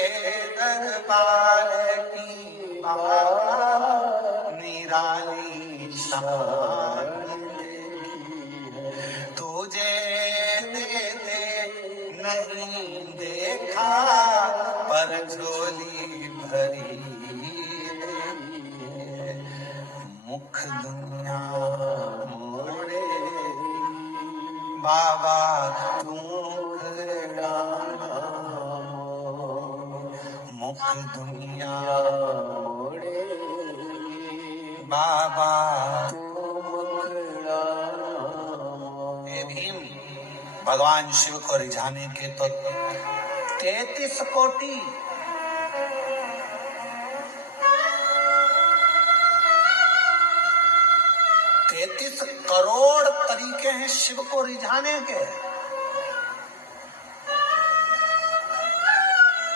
दरबार की बाबा निराली शान देखी है, तुझे नहीं देखा पर झोली भरी, मुख दुनिया मोड़े बाबा तू मुख दुनिया मोड़े बाबा तू। भीम भगवान शिव को रिझाने के तो 33 कोटि 33 करोड़ तरीके हैं शिव को रिझाने के,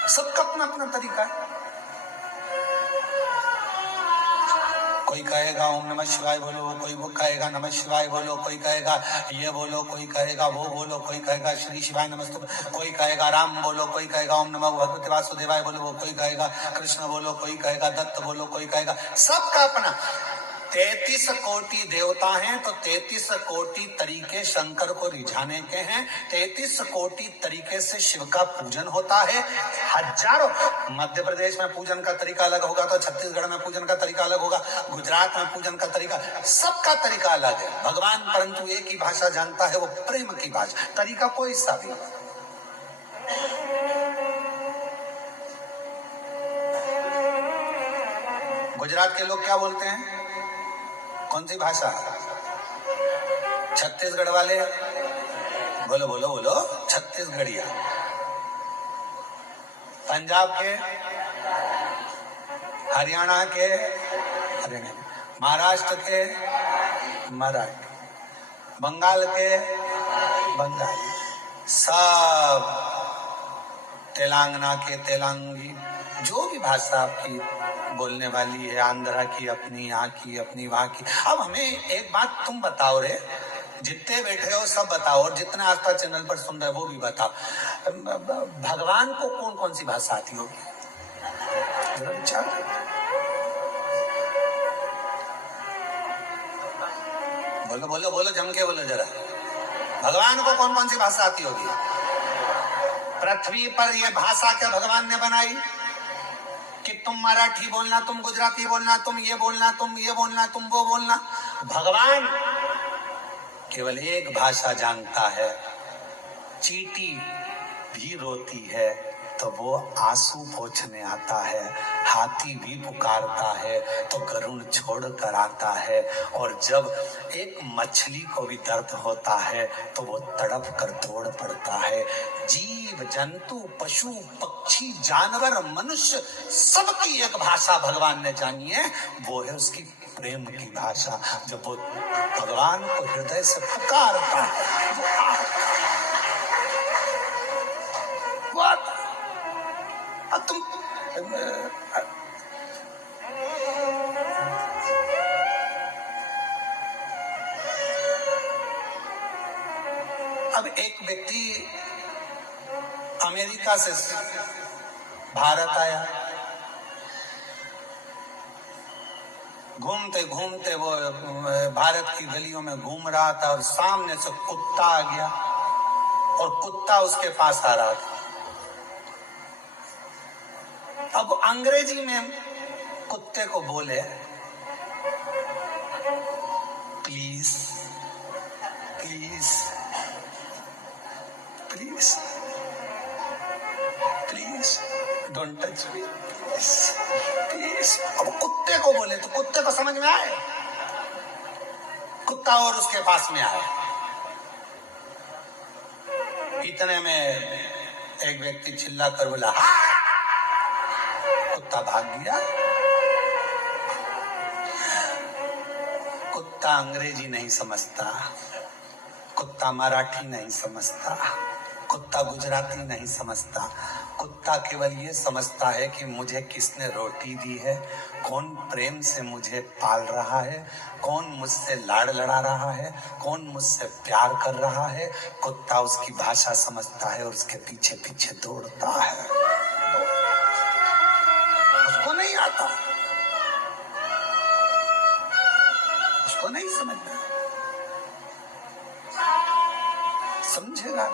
सबका अपना अपना तरीका है। कोई कहेगा ओम नमः शिवाय बोलो, कोई वो कहेगा नमः शिवाय बोलो, कोई कहेगा ये बोलो, कोई कहेगा वो बोलो, कोई कहेगा श्री शिवाय नमस्तुभ्यम, कोई कहेगा राम बोलो, कोई कहेगा ओम नमः भगवते वासुदेवाय बोलो, वो कोई कहेगा कृष्ण बोलो, कोई कहेगा दत्त बोलो, कोई कहेगा, सबका अपना। 33 कोटि देवता हैं तो 33 कोटि तरीके शंकर को रिझाने के हैं, 33 कोटि तरीके से शिव का पूजन होता है। हजारों, मध्य प्रदेश में पूजन का तरीका अलग होगा तो छत्तीसगढ़ में पूजन का तरीका अलग होगा, गुजरात में पूजन का तरीका, सबका तरीका अलग है। भगवान परंतु एक ही भाषा जानता है, वो प्रेम की भाषा, तरीका कोई सा भी। गुजरात के लोग क्या बोलते हैं, कौन सी भाषा? छत्तीसगढ़ वाले बोलो बोलो बोलो छत्तीसगढ़िया। पंजाब के, हरियाणा के, हरियाणा, महाराष्ट्र के, मराठी, बंगाल के, बंगाली, सब, तेलंगाना के तेलंगी, जो भी भाषा आपकी बोलने वाली है, आंध्रा की अपनी, यहाँ की अपनी, वहां की। अब हमें एक बात तुम बताओ रे, जितने बैठे हो सब बताओ, और जितने आस्था चैनल पर सुन रहे हो वो भी बताओ, भगवान को कौन कौन सी भाषा आती होगी? जरा विचार करो। बोलो बोलो बोलो, जम के बोलो जरा। भगवान को कौन कौन सी भाषा आती होगी? पृथ्वी पर यह भाषा क्या भगवान ने बनाई कि तुम मराठी बोलना, तुम गुजराती बोलना, तुम ये बोलना, तुम ये बोलना, तुम वो बोलना? भगवान केवल एक भाषा जानता है। चींटी भी रोती है तो वो आंसू पोंछने आता है, हाथी भी पुकारता है तो गरुड़ छोड़ कर आता है, और जब एक मछली को भी दर्द होता है तो वो तड़प कर दौड़ पड़ता है। जीव जंतु पशु पक्षी जानवर मनुष्य सबकी एक भाषा भगवान ने जानी है, वो है उसकी प्रेम की भाषा। जब वो भगवान को हृदय से पुकारता है वो आता है। अब तुम अब एक व्यक्ति अमेरिका से भारत आया, घूमते घूमते वो भारत की गलियों में घूम रहा था और सामने से कुत्ता आ गया और कुत्ता उसके पास आ रहा था। अब अंग्रेजी में कुत्ते को बोले, please please please please don't touch me, please. अब कुत्ते को बोले तो कुत्ते को समझ में आए, कुत्ता और उसके पास में आया। इतने में एक व्यक्ति चिल्ला कर बोला, हाँ! कुत्ता भाग गया। कुत्ता अंग्रेजी नहीं समझता, कुत्ता मराठी नहीं समझता, कुत्ता गुजराती नहीं समझता। कुत्ता केवल ये समझता है कि मुझे किसने रोटी दी है, कौन प्रेम से मुझे पाल रहा है, कौन मुझसे लाड़ लड़ा रहा है, कौन मुझसे प्यार कर रहा है। कुत्ता उसकी भाषा समझता है और उसके पीछे पीछे दौड़ता है। उसको नहीं आता, उसको नहीं समझना, समझेगा।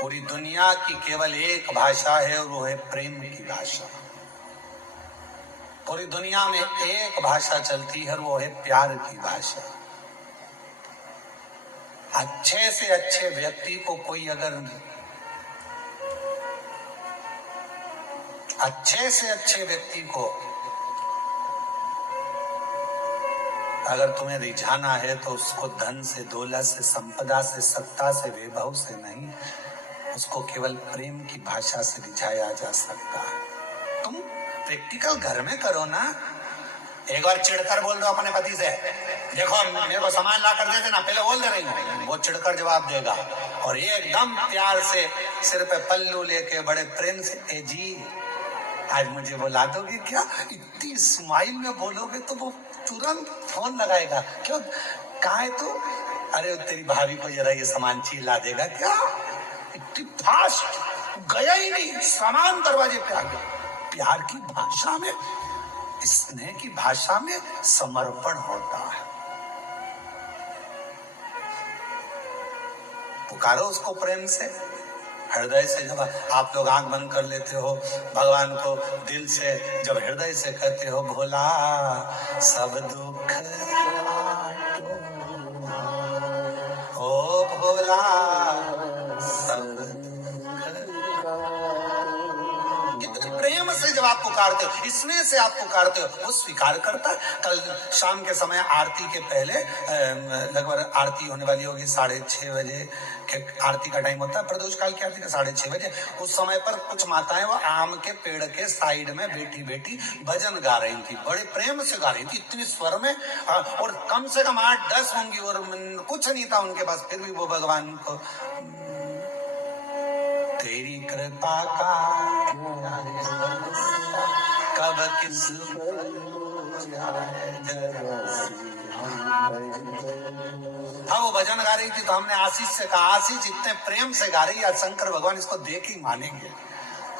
पूरी दुनिया की केवल एक भाषा है और वो है प्रेम की भाषा। पूरी दुनिया में एक भाषा चलती है और वो है प्यार की भाषा। अच्छे से अच्छे व्यक्ति को कोई अगर अच्छे से अच्छे व्यक्ति को अगर तुम्हें रिझाना है तो उसको धन से, दौलत से, संपदा से, सत्ता से, वैभव से नहीं, उसको केवल प्रेम की भाषा से रिझाया जा सकता है। तुम प्रैक्टिकल घर में करो ना। एक बार चिढ़कर बोल दो अपने पति से, देखो मेरे को सामान ला कर दे देना, पहले बोल दे रही हूँ। वो चिढ़कर जवाब देगा और एकदम प्यार से सिर पे पल्लू लेके बड़े प्रेम से, ए जी आज मुझे बुला दोगे क्या? इतनी स्माइल में बोलोगे तो वो तुरंत फोन लगाएगा। क्यों? कहाँ है तू? अरे तेरी भाभी को जरा ये सामान ला देगा क्या? इतनी फास्ट, गया ही नहीं, सामान दरवाजे पे आ गया। प्यार की भाषा में, स्नेह की भाषा में समर्पण होता है। पुकारो उसको प्रेम से, हृदय से। जब आप लोग आंख बंद कर लेते हो, भगवान को दिल से जब हृदय से कहते हो, भोला सब दुख ओ भोला सब दुख, इतने प्रेम से जब आप पुकारते हो, स्नेह से आप पुकारते हो, वो स्वीकार करता है। कल शाम के समय आरती के पहले लगभग आरती होने वाली होगी 6:30 बजे के आरती का टाइम होता है, प्रदोष काल की आरती का 6:30 बजे। उस समय पर कुछ माताएं वो आम के पेड़ के साइड में बैठी बैठी भजन गा रही थी, बड़े प्रेम से गा रही थी, इतनी स्वर में, और कम से कम 8-10 होंगी, और कुछ नहीं था उनके पास, फिर भी वो भगवान को तेरी कृपा का कब किस हाँ, वो भजन गा रही थी तो हमने आशीष से कहा, आशीष इतने प्रेम से गा रही है, शंकर भगवान इसको देख ही मानेंगे,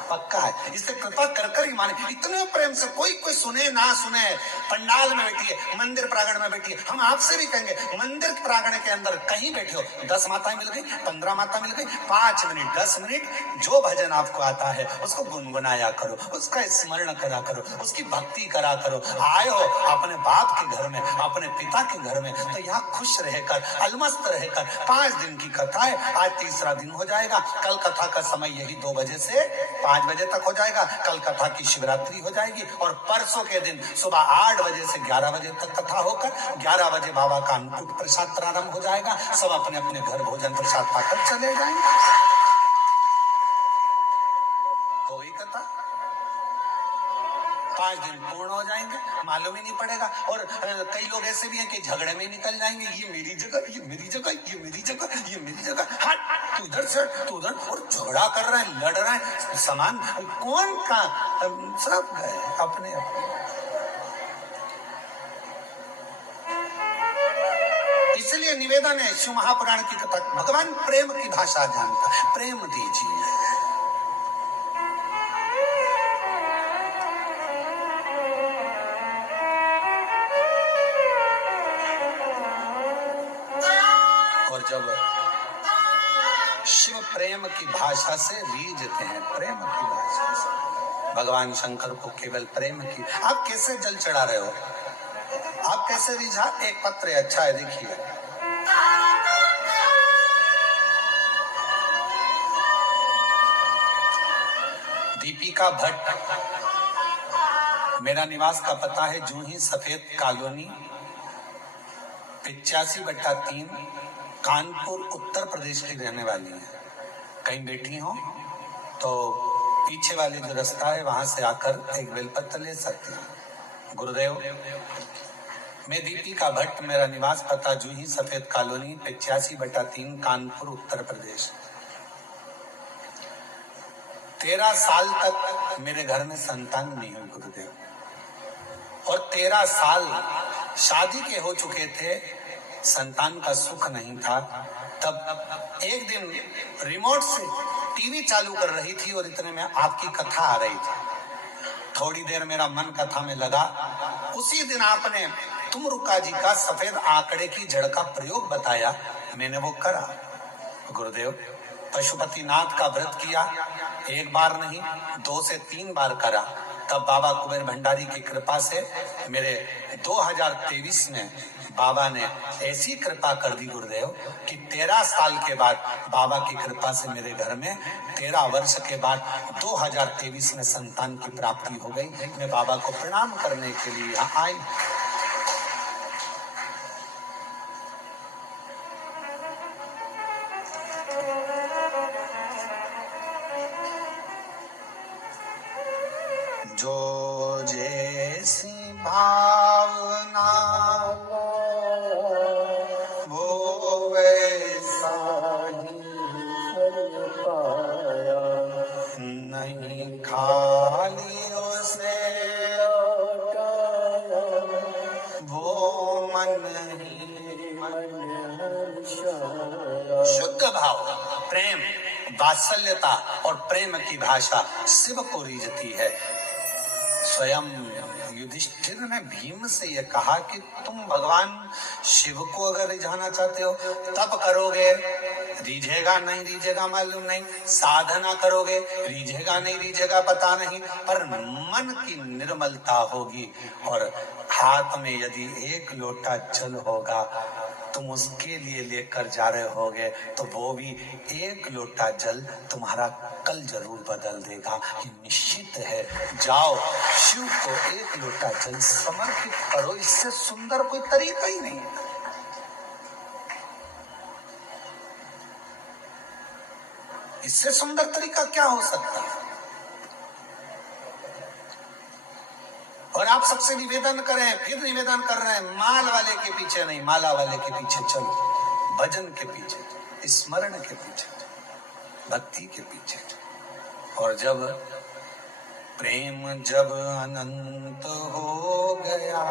पक्का है, इससे कृपा कर कर ही माने। इतने प्रेम से, कोई सुने ना सुने, पंडाल में बैठी है, मंदिर प्रांगण में बैठी है, हम आपसे भी कहेंगे मंदिर प्रांगण के अंदर कहीं बैठे हो, 10 माताएं मिल गई, 15 माता मिल गई, 5 मिनट 10 मिनट जो भजन आपको आता है उसको गुनगुनाया करो, उसका स्मरण करा करो, उसकी भक्ति करा करो। आए हो अपने बाप के घर में, अपने पिता के घर में, तो यहाँ खुश रहकर, अलमस्त रहकर 5 दिन की कथा है, आज तीसरा दिन हो जाएगा। कल कथा का समय यही 2 बजे से 5 बजे तक हो जाएगा, कल कथा की शिवरात्रि हो जाएगी, और परसों के दिन सुबह 8 बजे से 11 बजे तक कथा होकर 11 बजे बाबा का अन्नकूट प्रसाद प्रारंभ हो जाएगा। सब अपने अपने घर भोजन प्रसाद पाकर चले जाएंगे। हो गई कथा, 5 दिन पूर्ण हो जाएंगे, मालूम ही नहीं पड़ेगा। और कई लोग ऐसे भी हैं कि झगड़े में निकल जाएंगे, ये मेरी जगह, ये मेरी जगह, ये मेरी जगह, ये मेरी जगह, हट तू उधर से तू उधर, और झगड़ा कर रहे हैं, लड़ रहे हैं, समान कौन का, सब गए अपने अपने। इसलिए निवेदन है शिव महापुराण की कथा, भगवान प्रेम की भाषा जानता है, प्रेम दीजिए। और जब शिव प्रेम की भाषा से रीझते हैं, प्रेम की भाषा से, भगवान शंकर को केवल प्रेम की। आप कैसे जल चढ़ा रहे हो, आप कैसे रिझा, एक पत्र है, अच्छा है, देखिए। दीपिका भट्ट, मेरा निवास का पता है जूही सफेद कॉलोनी 85/3 कानपुर उत्तर प्रदेश की रहने वाली है। कहीं बैठी हो तो पीछे वाले जो रास्ता है वहां से आकर एक बेलपत्र ले सकती हैं। गुरुदेव, मैं दीपिका भट्ट, मेरा निवास पता जूही सफेद कॉलोनी 85/3 कानपुर उत्तर प्रदेश। 13 साल तक मेरे घर में संतान नहीं हुई गुरुदेव, और 13 साल शादी के हो चुके थे, संतान का सुख नहीं था। तब एक दिन रिमोट से टीवी चालू कर रही थी और इतने में आपकी कथा आ रही थी। थोड़ी देर मेरा मन कथा में लगा। उसी दिन आपने तुमरुका जी का सफेद आंकड़े की जड़ का प्रयोग बताया, मैंने वो करा। गुरुदेव, पशुपतिनाथ का व्रत किया, 1 बार नहीं 2 से 3 बार करा। तब बाबा कुबेर भंडारी की कृपा से मेरे 2023 में बाबा ने ऐसी कृपा कर दी गुरुदेव कि 13 साल के बाद बाबा की कृपा से मेरे घर में 13 वर्ष के बाद 2023 में संतान की प्राप्ति हो गई। मैं बाबा को प्रणाम करने के लिए यहाँ आई। जो जैसी भावना वो वैसा ही पाया, नहीं खाली उसे वो मन ही शुद्ध भाव, प्रेम, वात्सल्यता और प्रेम की भाषा शिव को रीझती है। स्वयं युधिष्ठिर ने भीम से यह कहा कि तुम भगवान शिव को अगर रिझाना चाहते हो तब करोगे, रीझेगा नहीं रीझेगा मालूम नहीं, साधना करोगे रीझेगा नहीं रीझेगा पता नहीं, पर मन की निर्मलता होगी और हाथ में यदि 1 लोटा जल होगा तुम उसके लिए लेकर जा रहे होगे तो वो भी एक लोटा जल तुम्हारा कल जरूर बदल देगा, ये निश्चित है। जाओ शिव को एक लोटा जल समर्पित करो, इससे सुंदर कोई तरीका ही नहीं है। इससे सुंदर तरीका क्या हो सकता है? और आप सबसे निवेदन करें, फिर निवेदन कर रहे हैं, माल वाले के पीछे नहीं, माला वाले के पीछे चलो, भजन के पीछे, स्मरण के पीछे, भक्ति के पीछे। और जब प्रेम जब अनंत हो गया,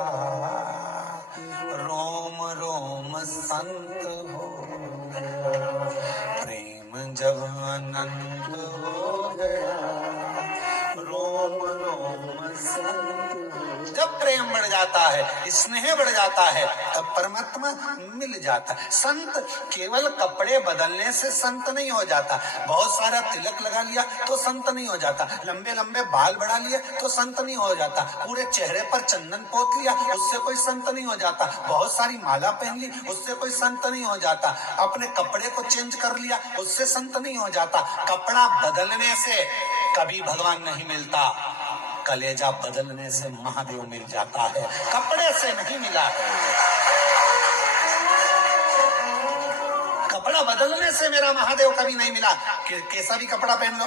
रोम रोम संत हो गया, प्रेम जब अनंत हो गया, रोम रोम संत। जब प्रेम बढ़ जाता है, स्नेह बढ़ जाता है, तब परमात्मा मिल जाता है। संत केवल कपड़े बदलने से संत नहीं हो जाता, बहुत सारा तिलक लगा लिया तो संत नहीं हो जाता, लंबे लंबे बाल बढ़ा लिए तो संत नहीं हो जाता, पूरे चेहरे पर चंदन पोत लिया उससे कोई संत नहीं हो जाता, बहुत सारी माला पहन ली उससे कोई संत नहीं हो जाता, अपने कपड़े को चेंज कर लिया उससे संत नहीं हो जाता। कपड़ा बदलने से कभी भगवान नहीं मिलता, कलेजा बदलने से महादेव मिल जाता है, कपड़े से नहीं मिला है। कपड़ा बदलने से मेरा महादेव कभी नहीं मिला। कैसा भी कपड़ा पहन लो।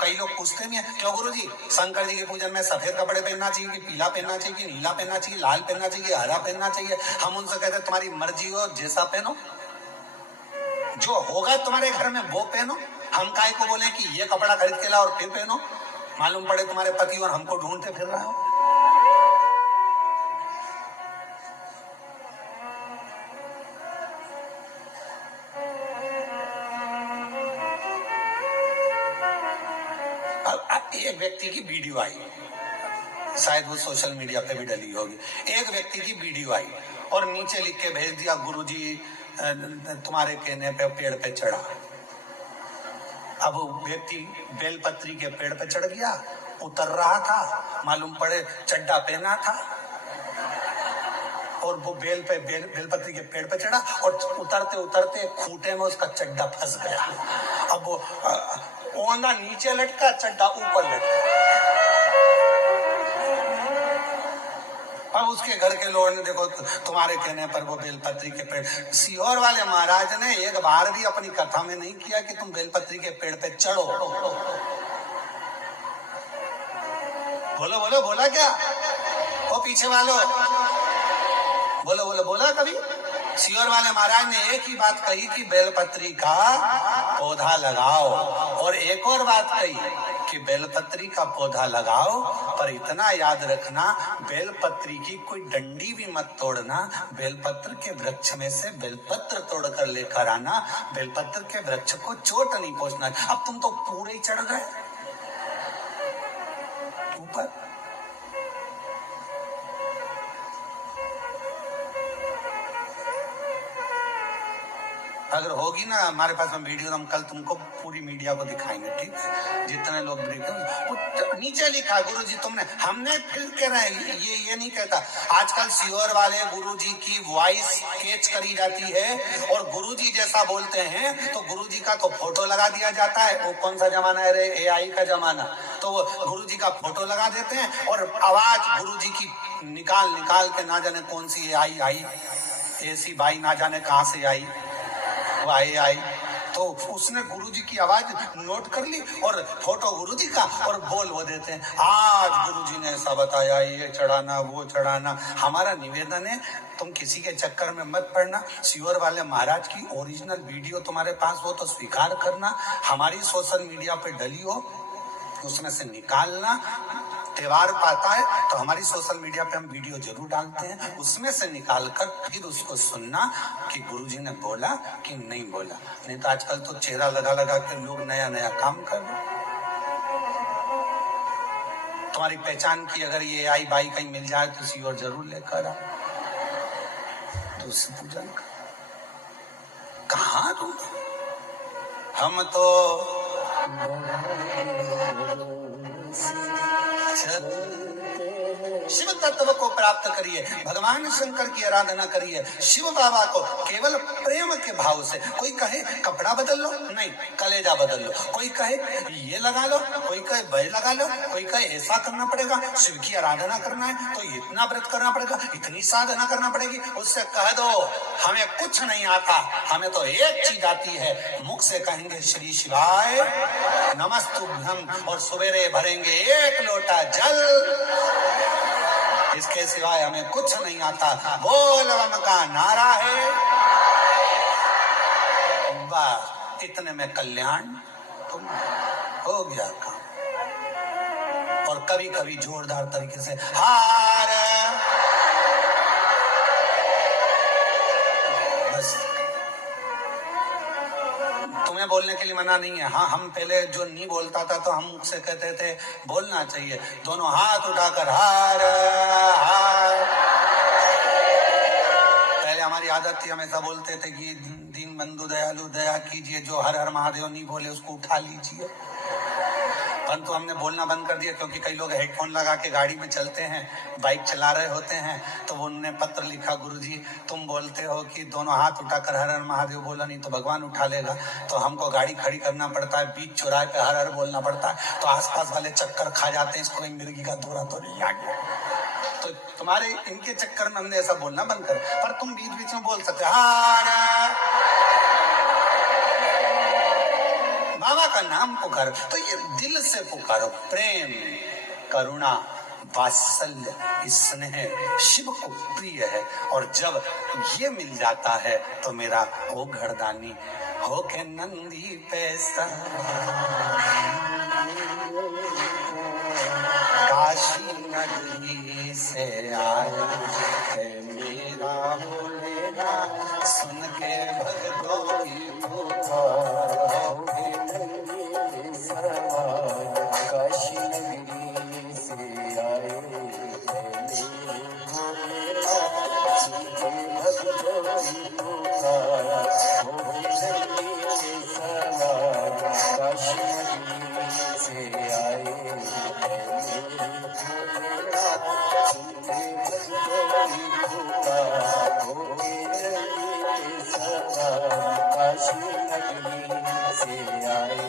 कई लोग पूछते भी हैं, क्यों गुरुजी शंकर जी के पूजन में सफेद कपड़े पहनना चाहिए कि पीला पहनना चाहिए कि नीला पहनना चाहिए, लाल पहनना चाहिए, हरा पहनना चाहिए? हम उनसे कहते हैं तुम्हारी मर्जी हो, जैसा पहनो, जो होगा तुम्हारे घर में वो पहनो। हम काहे को बोले कि ये कपड़ा खरीद के लाओ और फिर पहनो, मालूम पड़े तुम्हारे पति और हमको ढूंढते फिर रहे हो। अब एक व्यक्ति की वीडियो आई, शायद वो सोशल मीडिया पे भी डली होगी। एक व्यक्ति की वीडियो आई और नीचे लिख के भेज दिया, गुरुजी तुम्हारे कहने पे पेड़ पे चढ़ा। अब वो व्यक्ति बेलपत्री के पेड़ पे चढ़ गया, उतर रहा था, मालूम पड़े चड्डा पहना था, और वो बेलपत्री के पेड़ पे चढ़ा और उतरते उतरते खूंटे में उसका चड्डा फंस गया। अब वो ओंधा नीचे लटका, चड्डा ऊपर लटका। अब उसके घर के लोगों ने देखो तुम्हारे कहने पर वो बेलपत्री के पेड़। सीहोर वाले महाराज ने एक बार भी अपनी कथा में नहीं किया कि तुम बेलपत्री के पेड़ पे चढ़ो। बोलो बोलो, बोला क्या? वो पीछे वालों, बोलो बोलो, बोला कभी? सीहोर वाले महाराज ने एक ही बात कही कि बेलपत्री का पौधा लगाओ, और एक और बात कही कि बेलपत्री का पौधा लगाओ, पर इतना याद रखना बेलपत्री की कोई डंडी भी मत तोड़ना, बेलपत्र के वृक्ष में से बेलपत्र तोड़कर लेकर आना, बेलपत्र के वृक्ष को चोट नहीं पहुंचना। अब तुम तो पूरे ही चढ़ गए ऊपर। अगर होगी ना हमारे पास में वीडियो, हम कल तुमको पूरी मीडिया को दिखाएंगे, ठीक है? जितने लोग नीचे लिखा गुरुजी तुमने, हमने फिर कह रहे हैं, ये नहीं कहता। आजकल सीहोर वाले गुरुजी की वॉइस कैच करी जाती है और गुरुजी जैसा बोलते हैं तो गुरुजी का तो फोटो लगा दिया जाता है। वो कौन सा जमाना है रे, AI का जमाना। तो वो गुरुजी का फोटो लगा देते हैं और आवाज गुरुजी की निकाल के ना जाने कौन सी AI आई, ऐसी बाई ना जाने कहां से आई, आई तो उसने गुरुजी की आवाज नोट कर ली और फोटो गुरुजी का, और बोल वो देते हैं आज गुरुजी ने ऐसा बताया, ये चढ़ाना वो चढ़ाना। हमारा निवेदन है तुम किसी के चक्कर में मत पड़ना। सीहोर वाले महाराज की ओरिजिनल वीडियो तुम्हारे पास हो तो स्वीकार करना, हमारी सोशल मीडिया पे डली हो उसमें से निकालना। त्योहार पाता है तो हमारी सोशल मीडिया पे हम वीडियो जरूर डालते हैं, उसमें से निकालकर फिर उसको सुनना कि गुरुजी ने बोला कि नहीं बोला। नहीं तो आजकल तो चेहरा लगा लगा के लोग नया नया काम कर रहे। तुम्हारी पहचान की अगर ये AI बाई कहीं मिल जाए तो सीहोर जरूर लेकर आओ, तो उससे पूजन कर। कहाँ तुम? हम तो शिव तत्व को प्राप्त करिए, भगवान शंकर की आराधना करिए, शिव बाबा को केवल प्रेम के भाव से। कोई कहे कपड़ा बदल लो, नहीं, कलेजा बदल लो। कोई कहे ये लगा लो, कोई कहे वह लगा लो, कोई कहे ऐसा करना पड़ेगा, शिव की आराधना करना है तो इतना व्रत करना पड़ेगा, इतनी साधना करना पड़ेगी। उससे कह दो हमें कुछ नहीं आता, हमें तो एक चीज आती है, मुख से कहेंगे श्री शिवाय नमस्तुभ्यम और सवेरे भरेंगे 1 लोटा जल। इसके सिवाय हमें कुछ नहीं आता। बोल बम का नारा है, बस इतने में कल्याण तुम हो गया काम। और कभी कभी जोरदार तरीके से हार, बस। तुम्हें बोलने के लिए मना नहीं है। हाँ, हम पहले जो नहीं बोलता था तो हम से कहते थे बोलना चाहिए, दोनों हाथ उठाकर हार हार। पहले हमारी आदत थी, हमेशा बोलते थे कि दीन बंधु दयालु दया कीजिए, जो हर हर महादेव नहीं बोले उसको उठा लीजिए। परंतु हमने बोलना बंद कर दिया, क्योंकि कई लोग हेडफोन लगा के गाड़ी में चलते हैं, बाइक चला रहे होते हैं, तो उन्होंने पत्र लिखा, गुरुजी तुम बोलते हो कि दोनों हाथ उठाकर हर हर महादेव बोला नहीं तो भगवान उठा लेगा, तो हमको गाड़ी खड़ी करना पड़ता है, बीच चौराहे पे हर हर बोलना पड़ता है, तो आसपास वाले चक्कर खा जाते हैं, इसको मिर्गी का दौरा तो नहीं आ गया। तो तुम्हारे इनके चक्कर में हमने ऐसा बोलना बंद कर, पर तुम बीच बीच में बोल सकते हार, बाबा का नाम पुकारो, तो ये दिल से पुकारो। प्रेम, करुणा, वात्सल्य, स्नेह शिव को प्रिय है। और जब ये मिल जाता है तो मेरा ओ घरदानी हो के नंदी पैसा काशी नगरी से आया है मेरा भोलेनाथ, सुन के भक्तों की पुकार काशी नगरी से आए सुन के भक्तों की पुकार काशी नगरी से आए काशी नगरी से आए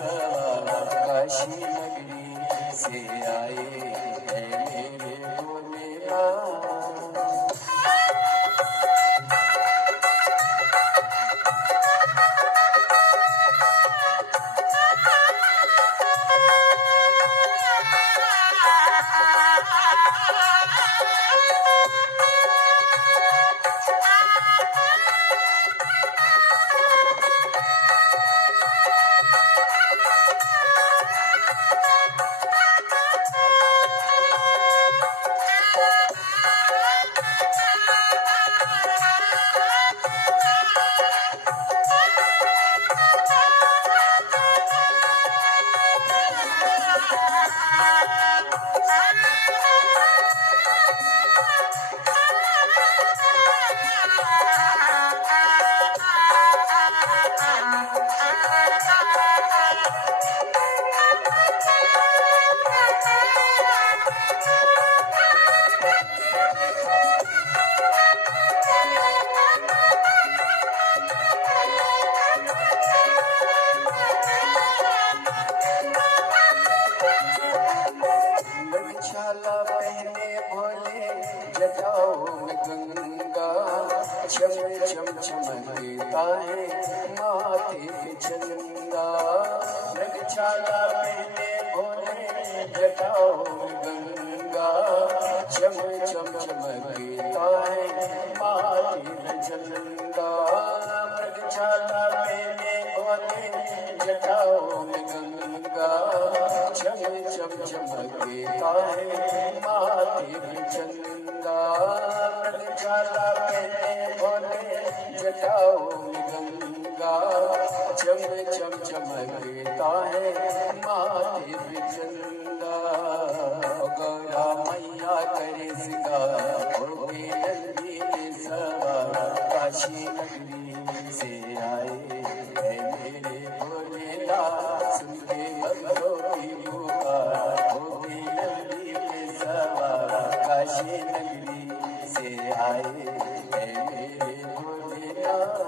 सवार काशी नगरी से आए हैं मेरे भोलेनाथ। छाला पहने भोले जटाओं में गंगा चम चम चमकता है माथे पे चंदा। छाला पहने भोले जटाओं में गंगा चम चम चमकता है माथे पे चंदा। छाला पहने भोले जटाओं में गंगा चम चम चमकता है माथे पे चंदा। छाला पहने भोले जटाओं में गंगा चम चम चमकता है माथे पे चंदा। गौरा मैया करे सिंगार होके नंदी के सवार काशी नगरी से आए हैं मेरे भोलेनाथ। सुन के भक्तों की पुकार होके नंदी के सवार काशी नगरी से आए हैं मेरे भोलेनाथ।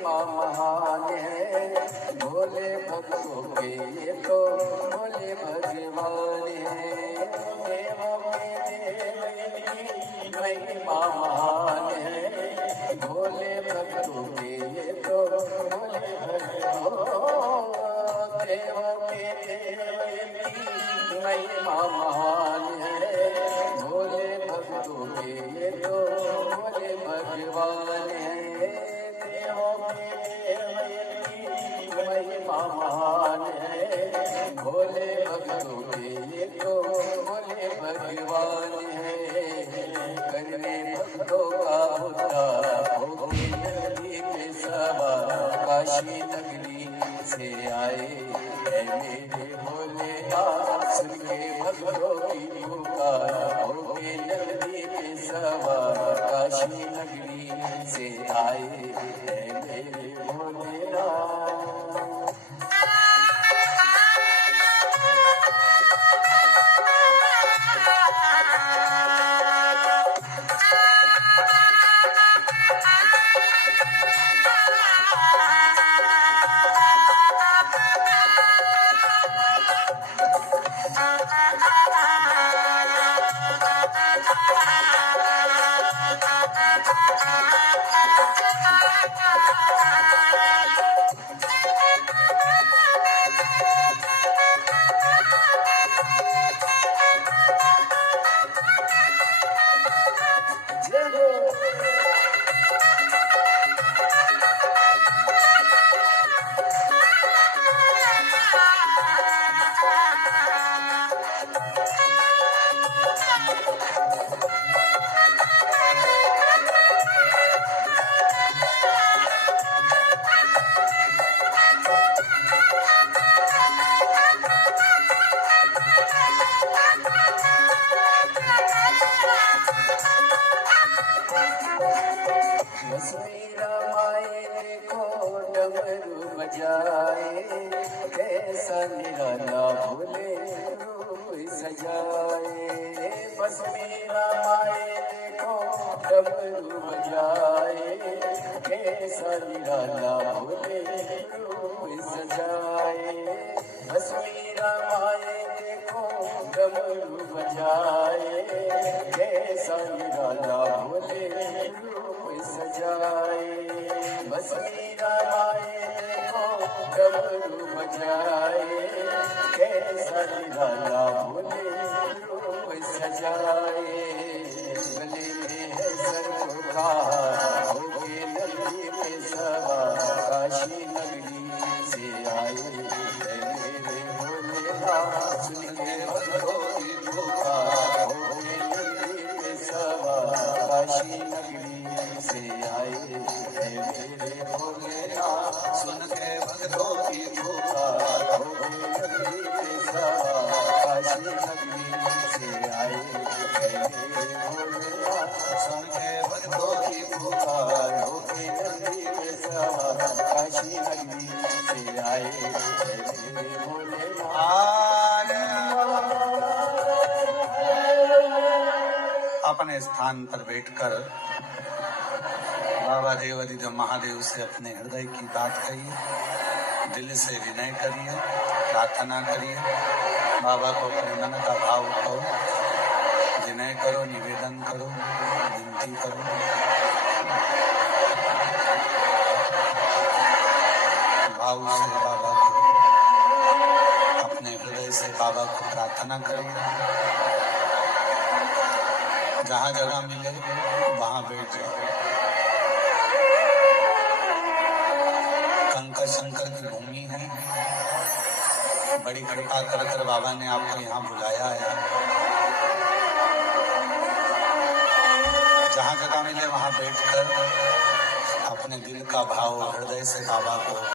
महान है भोले भक्तों के ये तो भोले भगवान है। देवों के देव इनकी महिमा महान है भोले भक्तों के ये तो भोले भगवान। देवों के देव इनकी महिमा महान है भोले भक्तों के ये तो भोले भगवान है। महिमा महान है भोले भक्तों के ये तो भोले भगवान है। करने भक्तों का उद्धार होके नदी पे सवार काशी नगरी से आए हैं मेरे भोलेनाथ। सुन के भक्तों की पुकार होके नदी पे सवार काशी नगरी से आए हैं मेरे भोलेनाथ। बस मेरा माए देखो डमरू बजाए, कैसा निराला भोले रूप सजाए। बस मेरा माए देखो डमरू बजाए, कैसा निराला भोले रूप सजाए। बस मेरा माए देखो डमरू बजाए, कैसा निराला भोले रूप सजाए। बस मेरा माए देखो डमरू बजाए, कैसा निराला भोले रूप सजाए। गले में है सर्प का होके नगरी में सवार, काशी नगरी से आए मेरे भोलेनाथ। सुन के भक्तों की पुकार, होके नगरी में सवार, काशी नगरी से आए मेरे भोलेनाथ। सुन के भक्तों की पुकार, होके नगरी में सवार, काशी नगरी से आए मेरे भोलेनाथ। सुन के भक्तों की पुकार, होके नगरी में सवार, काशी नगरी से आए मेरे भोलेनाथ। अपने स्थान पर बैठकर बाबा देवाधिदेव महादेव से अपने हृदय की बात कहिए, दिल से विनय करिए, प्रार्थना करिए, बाबा को अपने मन का भाव कहो, विनय करो, निवेदन करो, विनती करो। भाव से बाबा को, अपने हृदय से बाबा को प्रार्थना करिए। जहाँ जगह मिले वहाँ बैठ जाओ। कंकर शंकर की भूमि है, बड़ी कृपा कर कर बाबा ने आपको यहाँ बुलाया है। जहाँ जगह मिले वहाँ बैठकर अपने दिल का भाव हृदय से बाबा को